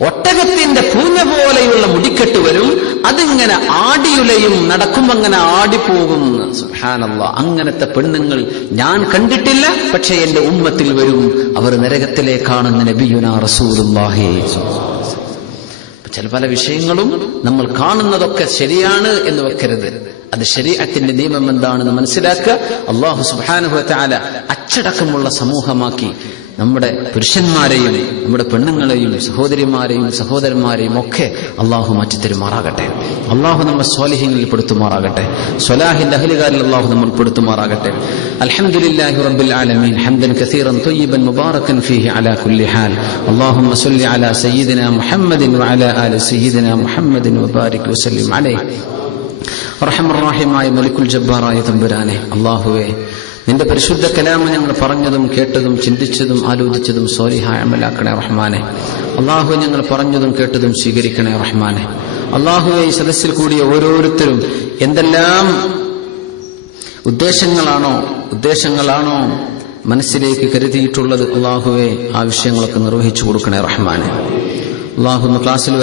ഒട്ടകത്തിന്റെ പൂഞ്ഞ പോലെയുള്ള മുടിക്കെട്ട് വരും, അതിങ്ങനെ ആടിയുലയും, നടക്കുമ്പോ അങ്ങനെ ആടിപ്പോകും. സുബ്ഹാനല്ലാഹ്, അങ്ങനത്തെ പെണ്ണുങ്ങൾ ഞാൻ കണ്ടിട്ടില്ല, പക്ഷെ എന്റെ ഉമ്മത്തിൽ വരും. അവർ നരകത്തിലേക്കാണെന്ന് നബിയുനാ റസൂലുള്ളാഹി. ചില പല വിഷയങ്ങളും നമ്മൾ കാണുന്നതൊക്കെ ശരിയാണ് എന്ന് വെക്കരുത്. അത് ശരീഅത്തിന്റെ നിയമം എന്താണെന്ന് മനസ്സിലാക്കുക. അല്ലാഹു സുബ്ഹാനഹു വ തആല അച്ചടക്കമുള്ള സമൂഹമാക്കി നമ്മുടെ പുരുഷന്മാരെയും നമ്മുടെ പെണ്ണുങ്ങളെയും സഹോദരിമാരെയും സഹോദരന്മാരെയും ഒക്കെ അള്ളാഹു മാറ്റി തരുമാറാകട്ടെ. അള്ളാഹു നമ്മെ സ്വാലിഹ്യങ്ങളിൽ പെടുത്തുമാറാകട്ടെ. സ്വലാഹിന്റെ അഹ്ലുകാരിൽ അള്ളാഹു നമ്മൾ പെടുത്തുമാറാകട്ടെ. അൽഹംദുലില്ലാഹി റബ്ബിൽ ആലമീൻ ഹംദൻ കസീറൻ ത്വയ്യിബൻ മുബാറകൻ ഫീഹി അലാ കുല്ലി ഹാൽ. അല്ലാഹുമ്മ സ്വല്ലി അലാ സയ്യിദിനാ മുഹമ്മദിൻ വഅലാ ആലി സയ്യിദിനാ മുഹമ്മദിൻ വബാരിക് വസല്ലിം അലൈഹി. റഹ്മാൻ റഹീമായ മലിക്കുൽ ജബ്ബാറായ തമ്പുരാനെ, അല്ലാഹുവേ, നിന്റെ പരിശുദ്ധ കലാമ ഞങ്ങൾ പറഞ്ഞതും കേട്ടതും ചിന്തിച്ചതും ആലോചിച്ചതും സ്വാലിഹായ അമലാക്കണേ റഹ്മാനെ. അല്ലാഹു ഞങ്ങൾ പറഞ്ഞതും കേട്ടതും സ്വീകരിക്കണേ റഹ്മാനെ. അല്ലാഹുവേ, ഈ സദസ്സിൽ കൂടിയ ഓരോരുത്തരും എന്തെല്ലാം ഉദ്ദേശങ്ങളാണോ മനസ്സിലേക്ക് കരുതിയിട്ടുള്ളത്, അല്ലാഹുവേ, ആ വിഷയങ്ങളൊക്കെ നിർവഹിച്ചു കൊടുക്കണേ റഹ്മാനെ. അള്ളാഹുന്ന് ക്ലാസ്സിൽ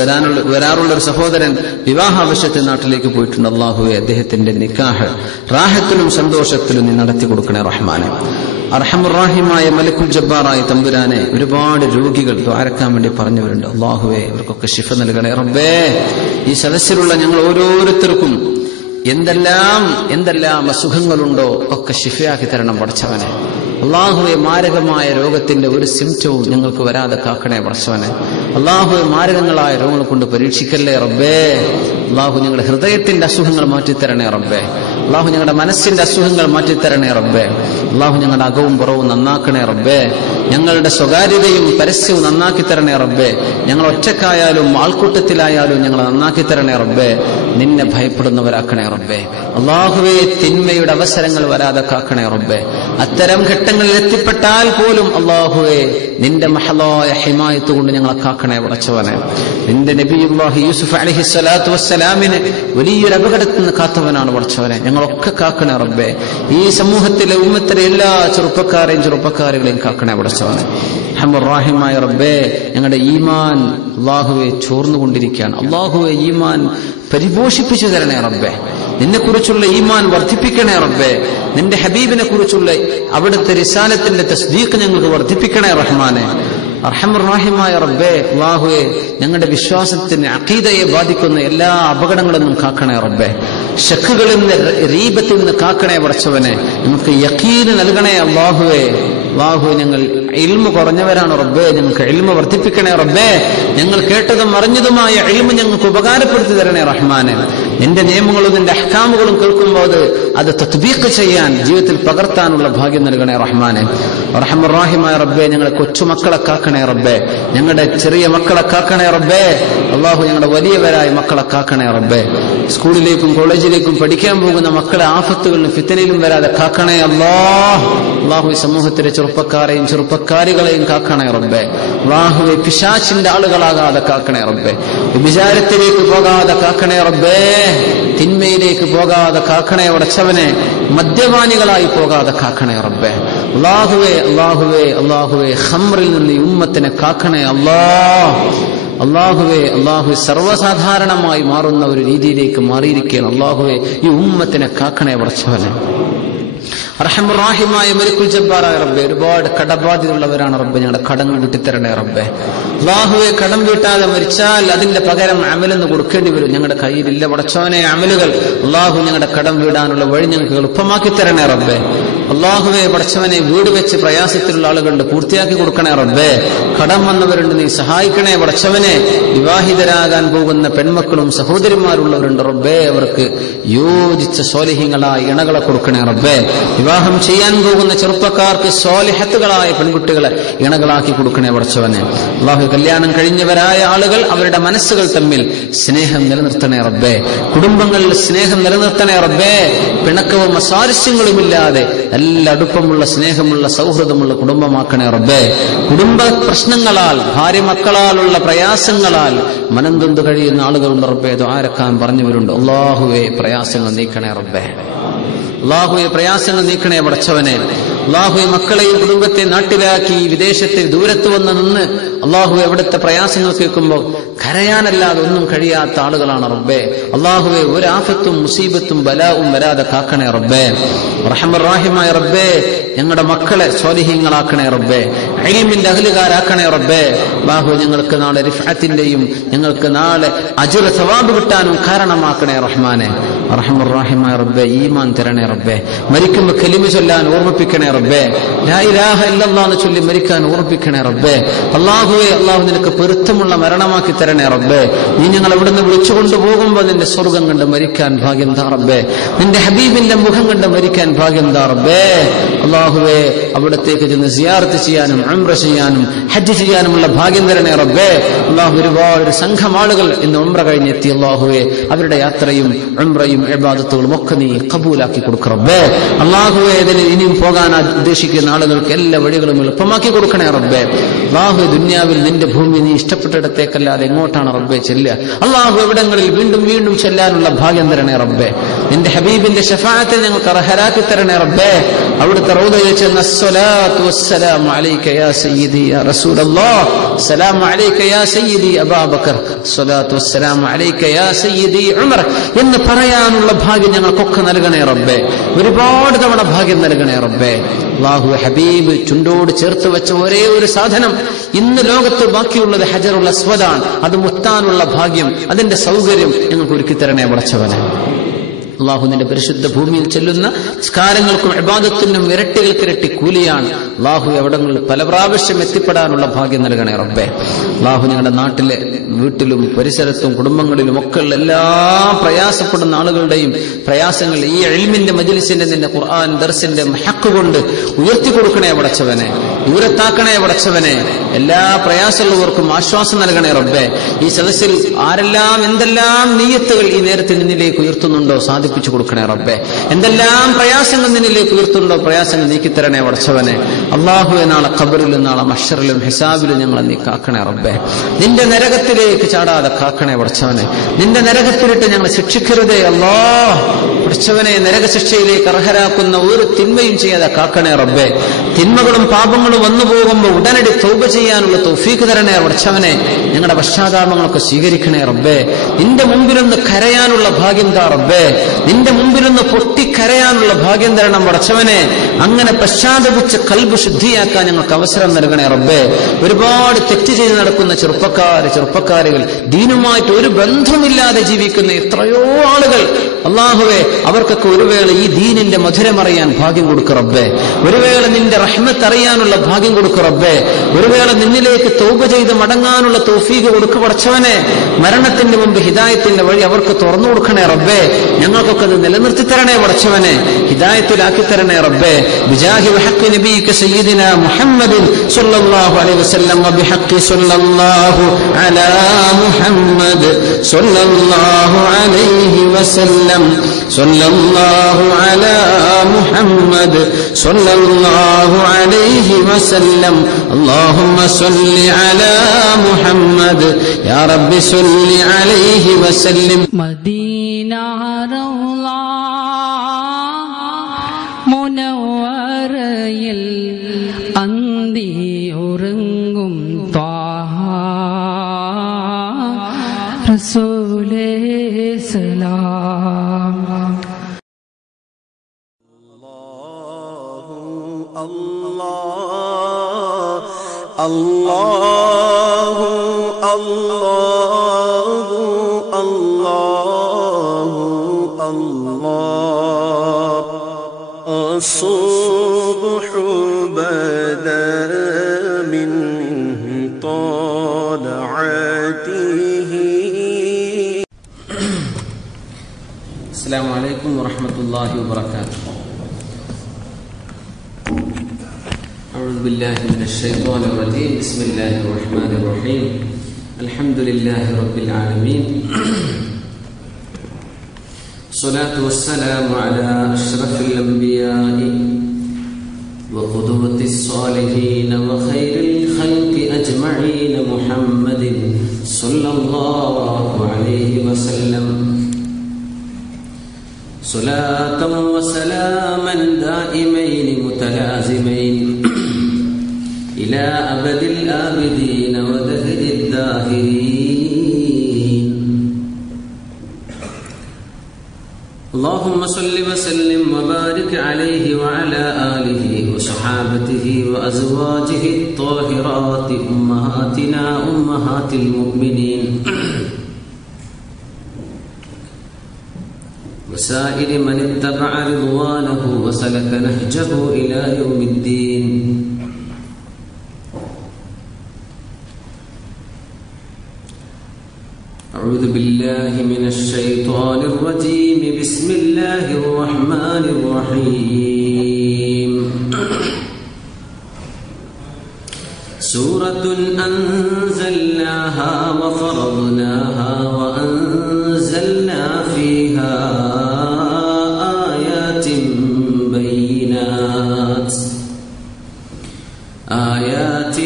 വരാറുള്ള ഒരു സഹോദരൻ വിവാഹാവശ്യത്തിൽ നാട്ടിലേക്ക് പോയിട്ടുണ്ട്. അള്ളാഹുവെ, അദ്ദേഹത്തിന്റെ നിക്കാഹ് റാഹത്തിലും സന്തോഷത്തിലും നീ നടത്തി കൊടുക്കണേ റഹ്മാനെ. അർഹമുറാഹിമായ മലിക്കുൽ ജബ്ബാറായ തമ്പുരാനെ, ഒരുപാട് രോഗികൾ ദ്വാരക്കാൻ വേണ്ടി പറഞ്ഞവരുണ്ട്. അള്ളാഹുവെ, അവർക്കൊക്കെ ശിഫ നൽകണേ റബ്ബേ. ഈ സദസ്സിലുള്ള ഞങ്ങൾ ഓരോരുത്തർക്കും എന്തെല്ലാം അസുഖങ്ങളുണ്ടോ ഒക്കെ ശിഫയാക്കി തരണം പടച്ചവനെ. അള്ളാഹുവെ, മാരകമായ രോഗത്തിന്റെ ഒരു സിംറ്റവും ഞങ്ങൾക്ക് വരാതെ കാക്കണേ പടച്ചവനെ. അള്ളാഹുവെ, മാരകങ്ങളായ രോഗങ്ങൾ കൊണ്ട് പരീക്ഷിക്കല്ലേ റബ്ബേ. അള്ളാഹു, ഞങ്ങളുടെ ഹൃദയത്തിന്റെ അസുഖങ്ങൾ മാറ്റിത്തരണേ റബ്ബേ. അള്ളാഹു, ഞങ്ങളുടെ മനസ്സിന്റെ അസുഖങ്ങൾ മാറ്റിത്തരണേ റബ്ബേ. അള്ളാഹു, ഞങ്ങളുടെ അകവും പുറവും നന്നാക്കണേ റബ്ബേ. ഞങ്ങളുടെ സ്വകാര്യതയും പരസ്യവും നന്നാക്കി തരണേ റബ്ബേ. ഞങ്ങൾ ഒറ്റക്കായാലും ആൾക്കൂട്ടത്തിലായാലും ഞങ്ങൾ നന്നാക്കി തരണേ റബ്ബേ. നിന്നെ ഭയപ്പെടുന്നവരാക്കണേ റബ്ബേ. അള്ളാഹുവെ, തിന്മയുടെ അവസരങ്ങൾ വരാതെ കാക്കണേ റബ്ബേ. അത്തരം ഘട്ടങ്ങളിൽ എത്തിപ്പെട്ടാൽ പോലും അള്ളാഹുവെ, നിന്റെ മഹലായ ഹിമായത്ത് കൊണ്ട് ഞങ്ങളെ കാക്കണേ പടച്ചവനെ. നിന്റെ നബിയുല്ലാഹി യൂസുഫ് അലൈഹിസ്സലാത്തു വസ്സലാമിനെ വലിയൊരു അപകടത്തിൽ നിന്ന് കാത്തവനാണ് പടച്ചവനെ. ഞങ്ങളൊക്കെ കാക്കണേ റബ്ബേ. ഈ സമൂഹത്തിലെ ഉമ്മത്തിലെ എല്ലാ ചെറുപ്പക്കാരെയും കാക്കണേ പടച്ചവനെ. റഹ്മാനായ റബ്ബേ, ഞങ്ങളുടെ ഈമാൻ അള്ളാഹുവെ ചോർന്നുകൊണ്ടിരിക്കുകയാണ്. അള്ളാഹുവെ, ഈമാൻ പരിപോഷിപ്പിച്ചു തരണേ റബ്ബേ. നിന്നെക്കുറിച്ചുള്ള ഈമാൻ വർദ്ധിപ്പിക്കണേ റബ്ബേ. നിന്റെ ഹബീബിനെ കുറിച്ചുള്ള അവിടുത്തെ റിസാലത്തിന്റെ തസ്ദീഖ് ഞങ്ങൾക്ക് വർദ്ധിപ്പിക്കണേ റഹ്മാനെ. അർഹമുറാഹിമായ റബ്ബേ, അല്ലാഹുവേ, ഞങ്ങളുടെ വിശ്വാസത്തിന് അഖീദയെ ബാധിക്കുന്ന എല്ലാ അപകടങ്ങളിൽ നിന്നും കാക്കണേ റബ്ബേ. ശക്കുകളിൽ നിന്ന്, റീബത്തിൽ നിന്ന് കാക്കണേ പടച്ചവനെ. നമുക്ക് യഖീൻ നൽകണേ അല്ലാഹുവേ. അല്ലാഹു, ഞങ്ങൾ ഇൽമു കുറഞ്ഞവരാണ് റബ്ബേ. ഞങ്ങൾക്ക് ഇൽമു വർദ്ധിപ്പിക്കണേ റബ്ബേ. ഞങ്ങൾ കേട്ടതും അറിഞ്ഞതുമായ ഇൽമു ഞങ്ങൾക്ക് ഉപകാരപ്പെടുത്തി തരണേ റഹ്മാനെ. നിന്റെ നിയമങ്ങളും നിന്റെ അഹ്കാമുകളും കേൾക്കുമ്പോൾ അത് തത്ബീഖ് ചെയ്യാൻ, ജീവിതത്തിൽ പകർത്താനുള്ള ഭാഗ്യം നൽകണേ റഹ്മാനെ. റഹ്മാനായ റബ്ബേ, ഞങ്ങളെ കൊച്ചുമക്കളെ കാക്കണേ റബ്ബേ. ഞങ്ങളുടെ ചെറിയ മക്കളെ കാക്കണേ റബ്ബേ. അല്ലാഹു, ഞങ്ങളുടെ വലിയവരായ മക്കളെ കാക്കണേ റബ്ബേ. സ്കൂളിലേക്കും കോളേജിലേക്കും പഠിക്കാൻ പോകുന്ന മക്കളെ ആഫത്തുകളിലും ഫിത്തനയിലും വരാതെ കാക്കണേ അല്ലാഹ്. അല്ലാഹു, സമൂഹത്തിലെ ചെറുപ്പക്കാരെയും ചെറുപ്പക്കാരികളെയും കാക്കണേ റബ്ബേ. അല്ലാഹുവേ, പിശാചിന്റെ ആളുകളാകാതെ കാക്കണേ റബ്ബേ. വിചാരത്തിലേക്ക് പോകാതെ കാക്കണേ റബ്ബേ. തിന്മയിലേക്ക് പോകാതെ കാക്കണേ പടച്ചവനെ. മദ്യപാനികളായി പോകാതെ കാക്കണേ റബ്ബേ. അല്ലാഹുവേ, ഖംറിൽ നിന്ന് ഈ ഉമ്മത്തിനെ കാക്കണേ അല്ലാഹുവേ, സർവ്വസാധാരണമായി മാറുന്ന ഒരു രീതിയിലേക്ക് മാറിയിരിക്കുകയാണ്. അല്ലാഹുവേ, ഈ ഉമ്മത്തിനെ കാക്കണേ പടച്ചവനെ. റഹ്മാനായ മലിക്കുൽ ജബ്ബാറായ റബ്ബേ, ഒരുപാട് കടബാധ്യതയുള്ളവരാണ് റബ്ബേ. ഞങ്ങളുടെ കടങ്ങൾ വീട്ടിത്തരണേ റബ്ബേ. അല്ലാഹുവേ, കടം വീട്ടാതെ മരിച്ചാൽ അതിന്റെ പകരം അമലെന്ന് കൊടുക്കേണ്ടി വരും. ഞങ്ങളുടെ കയ്യിലില്ല പടച്ചവനെ അമലുകൾ. അല്ലാഹു, ഞങ്ങളുടെ കടം വീടാനുള്ള വഴി ഞങ്ങൾക്ക് എളുപ്പമാക്കി തരണേ റബ്ബേ. അല്ലാഹുവേ, പടച്ചവനെ, വീട് വെച്ച് പ്രയാസത്തിലുള്ള ആളുകളുണ്ട്, പൂർത്തിയാക്കി കൊടുക്കണേ റബ്ബേ. കടം വന്നവരുണ്ട്, നീ സഹായിക്കണേ പടച്ചവനെ. വിവാഹിതരാകാൻ പോകുന്ന പെൺമക്കളും സഹോദരിമാരുള്ളവരുണ്ട് റബ്ബേ. അവർക്ക് യോജിച്ച സ്വാലിഹീങ്ങളായ ഇണകളെ കൊടുക്കണേ റബ്ബേ. വിവാഹം ചെയ്യാൻ പോകുന്ന ചെറുപ്പക്കാർക്ക് സ്വാലിഹത്തുകളായ പെൺകുട്ടികളെ ഇണകളാക്കി കൊടുക്കണേ പടച്ചവനെ. അല്ലാഹു, കല്യാണം കഴിഞ്ഞവരായ ആളുകൾ അവരുടെ മനസ്സുകൾ തമ്മിൽ സ്നേഹം നിലനിർത്തണേ റബ്ബേ. കുടുംബങ്ങളിൽ സ്നേഹം നിലനിർത്തണേ റബ്ബേ. പിണക്കവും അസാരസ്യങ്ങളും ഇല്ലാതെ നല്ല അടുപ്പമുള്ള സ്നേഹമുള്ള സൗഹൃദമുള്ള കുടുംബമാക്കണേ റബ്ബേ. കുടുംബ പ്രശ്നങ്ങളാൽ, ഭാര്യ മക്കളാലുള്ള പ്രയാസങ്ങളാൽ മനം തൊന്ത് കഴിയുന്ന ആളുകളുണ്ട് റബ്ബേ. ദുആരക്കാൻ പറഞ്ഞവരുണ്ട്. അല്ലാഹുവേ, പ്രയാസങ്ങൾ നീക്കണേ റബ്ബേ. അല്ലാഹുവേ, പ്രയാസങ്ങൾ നീക്കണേ പടച്ചവനെ. അല്ലാഹുവേ, മക്കളെയും കുടുംബത്തെ നാട്ടിലാക്കി വിദേശത്തെ ദൂരത്ത് വന്ന് നിന്ന് അല്ലാഹുവേ, അവിടുത്തെ പ്രയാസങ്ങൾ കേൾക്കുമ്പോൾ കരയാനല്ലാതെ ഒന്നും കഴിയാത്ത ആളുകളാണ് റബ്ബേ. അല്ലാഹുവേ, ഒരു ആഫത്തും മുസീബത്തും ബലാവും വരാതെ കാക്കണേ റബ്ബേ. റഹ്മാനായ റബ്ബേ, ഞങ്ങളുടെ മക്കളെ സ്വാലിഹീങ്ങളാക്കണേ റബ്ബേ. ഇൽമിന്റെ അഹ്ലുകാരാക്കണേ റബ്ബേ. അല്ലാഹുവേ, ഞങ്ങൾക്ക് നാളെ റിഫഅത്തിന്റെയും ഞങ്ങൾക്ക് നാളെ അജ്ർ സവാബ് കിട്ടാനും കാരണമാക്കണേ റഹ്മാനെ. റഹ്മാനായ റബ്ബേ, ഈമാൻ തരണേ റബ്ബേ. മരിക്കുമ്പോൾ കലിമ ചൊല്ലാൻ ഓർമ്മിപ്പിക്കണേ റബ്ബേ. ലാ ഇലാഹ ഇല്ലല്ലാഹ് എന്ന് ചൊല്ലി മരിക്കാൻ ഓർപ്പിക്കണേ റബ്ബേ. അല്ലാഹുവേ, അല്ലാഹു നിനക്ക് പൊരുത്തമുള്ള മരണമാക്കി തരണേ റബ്ബേ. നീ ഞങ്ങൾ ഇവിടുന്ന് വിളിച്ചുകൊണ്ടു പോകുമ്പോൾ നിന്റെ സ്വർഗം കണ്ട് മരിക്കാൻ ഭാഗ്യം താ റബ്ബേ. നിന്റെ ഹബീബിന്റെ മുഖം കണ്ട് മരിക്കാൻ ഭാഗ്യം താ റബ്ബേ. അല്ലാഹുവേ, അവിടത്തേക്ക് ചെന്ന് സിയാറത്ത് ചെയ്യാനും ഉംറ ചെയ്യാനും ഹജ്ജ് ചെയ്യാനുമുള്ള ഭാഗ്യം തരണേ റബ്ബേ. അല്ലാഹു, ഒരുപാട് സംഘം ആളുകൾ ഇന്ന് ഉംറ കഴിഞ്ഞെത്തി. അല്ലാഹുവേ, അവരുടെ യാത്രയും ഉംറയും ഇബാദത്തുകളും ഒക്കെ നീ കബൂലാക്കി കൊടുക്ക റബ്ബേ. അല്ലാഹുവേ, ഇതിന് ഇനിയും പോകാൻ ഉദ്ദേശിക്കുന്ന ആളുകൾക്ക് എല്ലാ വഴികളും എളുപ്പമാക്കി കൊടുക്കണേ റബ്ബേ. അല്ലാഹു, ദുനിയാവിൽ നിന്റെ ഭൂമി നീ ഇഷ്ടപ്പെട്ടിടത്തേക്കല്ലാതെ എങ്ങോട്ടാണ് റബ്ബേ ചെല്ലുക? അല്ലാഹു, എവിടങ്ങളിൽ വീണ്ടും വീണ്ടും ചെല്ലാനുള്ള ഭാഗ്യം തരണേ റബ്ബേ. നിന്റെ ഹബീബിന്റെ ശഫാഅത്തെ ഞങ്ങൾക്ക് അർഹരാക്കി തരണേ റബ്ബേ. അവിടുത്തെ റൗദയിൽ ചെന്ന് അസ്സലാത്തു വസ്സലാമു അലൈക യാ സയ്യിദി യാ റസൂലല്ലാഹ്, സലാമു അലൈക യാ സയ്യിദി അബൂബക്കർ, സ്വലാത്തു വസ്സലാമു അലൈക യാ സയ്യിദി ഉമർ എന്ന് പറയാനുള്ള ഭാഗ്യം ഞങ്ങൾക്കൊക്കെ നൽകണേ റബ്ബേ. ഒരുപാട് തവണ ഭാഗ്യം നൽകണേ റബ്ബേ. അല്ലാഹു, ഹബീബ് ചുണ്ടോട് ചേർത്ത് വെച്ച ഒരേ ഒരു സാധനം ഇന്ന് ലോകത്ത് ബാക്കിയുള്ളത് ഹജറുൽ അസ്വദാണ്. അത് മുത്താനുള്ള ഭാഗ്യം, അതിന്റെ സൗകര്യം ഞങ്ങൾക്ക് ഒരുക്കി തരണേ പടച്ചവനെ. അള്ളാഹു, നിന്റെ പരിശുദ്ധ ഭൂമിയിൽ ചെല്ലുന്ന സ്കാരങ്ങൾക്കും ഇബാദത്തിനും ഇരട്ടികൾക്കിരട്ടി കൂലിയാണ്. അള്ളാഹു, എവിടങ്ങളിൽ പല പ്രാവശ്യം എത്തിപ്പെടാനുള്ള ഭാഗ്യം നൽകണേ റബ്ബേ. അള്ളാഹു, ഞങ്ങളുടെ നാട്ടിലെ വീട്ടിലും പരിസരത്തും കുടുംബങ്ങളിലും ഒക്കെ ഉള്ള എല്ലാ പ്രയാസപ്പെടുന്ന ആളുകളുടെയും പ്രയാസങ്ങൾ ഈ ഇൽമിന്റെ മജ്ലിസിന്റെ നിന്റെ ഖുർആൻ ദർസിന്റെ ഹഖ് കൊണ്ട് ഉയർത്തി കൊടുക്കണേ പടച്ചവനെ, ദൂരത്താക്കണേ പടച്ചവനെ. എല്ലാ പ്രയാസമുള്ളവർക്കും ആശ്വാസം നൽകണേ റബ്ബേ. ഈ സദസ്സിൽ ആരെല്ലാം എന്തെല്ലാം നിയ്യത്തുകൾ ഈ നേരത്തെ നിന്നിലേക്ക് ഉയർത്തുന്നുണ്ടോ സാധിപ്പിച്ചു കൊടുക്കണേ റബ്ബേ. എന്തെല്ലാം പ്രയാസങ്ങൾ നിന്നിലേക്ക് ഉയർത്തുന്നുണ്ടോ പ്രയാസങ്ങൾ നീക്കിത്തരണേ പടച്ചവനെ. അല്ലാഹുവേ, നാളെ ഖബറിലും നാളെ മഹ്ശറിലും ഹിസാബിലും ഞങ്ങളെ നീ കാക്കണേ റബ്ബേ. നിന്റെ നരകത്തിലേക്ക് ചാടാതെ കാക്കണേ പടച്ചവനെ. നിന്റെ നരകത്തിലിട്ട് ഞങ്ങളെ ശിക്ഷിക്കരുതേ അല്ലാഹ്. പടച്ചവനെ, നരകശിക്ഷയിലേക്ക് അർഹരാക്കുന്ന ഒരു തിന്മയും ചെയ്യാതെ കാക്കണേ റബ്ബേ. തിന്മകളും പാപങ്ങളും വന്നു പോകുമ്പോൾ ഉടനടി തൗബ ചെയ്യാനുള്ള തൗഫീഖ് തരണേ പടച്ചവനെ. ഞങ്ങളുടെ പശ്ചാത്താപങ്ങളൊക്കെ സ്വീകരിക്കണേ റബ്ബേ. നിന്റെ മുമ്പിലൊന്ന് കരയാനുള്ള ഭാഗ്യം താ റബ്ബേ. നിന്റെ മുമ്പിലൊന്ന് പൊട്ടിക്കരയാനുള്ള ഭാഗ്യം തരണം പടച്ചവനെ. അങ്ങനെ പശ്ചാത്തപിച്ച് കൽബ് ശുദ്ധിയാക്കാൻ ഞങ്ങൾക്ക് അവസരം നൽകണേ റബ്ബേ. ഒരുപാട് തെറ്റ് ചെയ്ത് നടക്കുന്ന ചെറുപ്പക്കാരികൾ, ദീനുമായിട്ട് ഒരു ബന്ധമില്ലാതെ ജീവിക്കുന്ന എത്രയോ ആളുകൾ, അല്ലാഹുവേ, അവർക്കൊക്കെ ഒരു വേള ഈ ദീനിന്റെ മധുരമറിയാൻ ഭാഗ്യം കൊടുക്ക റബ്ബേ. ഒരു വേള നിന്റെ റഹ്മത്ത് അറിയാനുള്ള ഭാഗ്യം കൊടുക്ക റബ്ബേ. ഒരു വേള നിന്നിലേക്ക് തൗബ ചെയ്ത് മടങ്ങാനുള്ള തൗഫീഖ് കൊടുക്ക പടച്ചവനെ. മരണത്തിന്റെ മുമ്പ് ഹിദായത്തിന്റെ വഴി അവർക്ക് തുറന്നു കൊടുക്കണേ റബ്ബേ. ഞങ്ങൾക്കൊക്കെ അത് നിലനിർത്തി തരണേ പടച്ചവനെ. ഹിദായത്തിലാക്കി തരണേ റബ്ബേ. ബിജാഹി വഹഖി നബിയിക സയ്യിദിനാ മുഹമ്മദിൻ സ്വല്ലല്ലാഹു അലൈഹി വസല്ലം വബിഹഖി സ്വല്ലല്ലാഹു അലാ മുഹമ്മദ് സ്വല്ലല്ലാഹു അലൈഹി വസല്ലം സ്വല്ലല്ലാഹു അലാ മുഹമ്മദ് സ്വല്ലല്ലാഹു അലൈഹി വസല്ലം. അല്ലാഹുമ്മ സ്വല്ലി അലാ മുഹമ്മദ് യാ റബ്ബി സ്വല്ലി അലൈഹി വസല്ലം. മദീന റൗള മുനവ്വറയിൽ അന്തി ഉറങ്ങും ത്വാഹ റസൂലേ സലാം. അല്ലാഹു അല്ലാഹു അല്ലാഹു അല്ലാഹു അസ്സുബ്ഹു ബദാ മിൻ ത്വലഅതിഹി. അസ്സലാമു അലൈക്കും വറഹ്മത്തുള്ളാഹി വബറകാതുഹു. أعوذ بالله من الشيطان الرجيم. بسم الله الرحمن الرحيم. الحمد لله رب العالمين. الصلاة والسلام على أشرف الأنبياء وقدوة الصالحين وخير الخلق أجمعين محمد صلى الله عليه وسلم. صلاة وسلاما دائمين متلازمين إلى أبد الآبدين ودهر الداهرين. اللهم صل وسلم وبارك عليه وعلى آله وصحابته وأزواجه الطاهرات أمهاتنا أمهات المؤمنين وسائر من اتبع رضوانه وسلك نهجه إلى يوم الدين. أعوذ بالله من الشيطان الرجيم. بسم الله الرحمن الرحيم. سورة أنزلناها وفرضناها وأنزلنا فيها آيات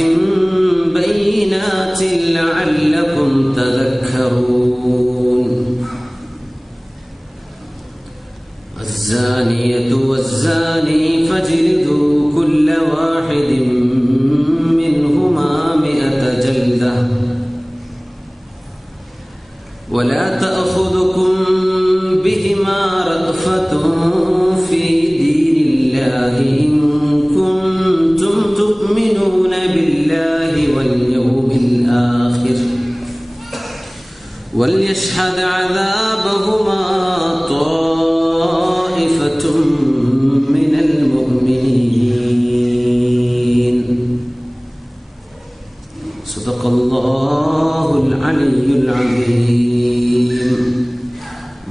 بينات لعلكم تذكرون. الزانية والزاني فاجلدوا كل واحد منهما 100 جلدة ولا تأخذكم بهما رأفة في دين الله إن كنتم تؤمنون بالله واليوم الآخر وليشهد عذابهما طائفة من المؤمنين. صدق الله العلي العظيم.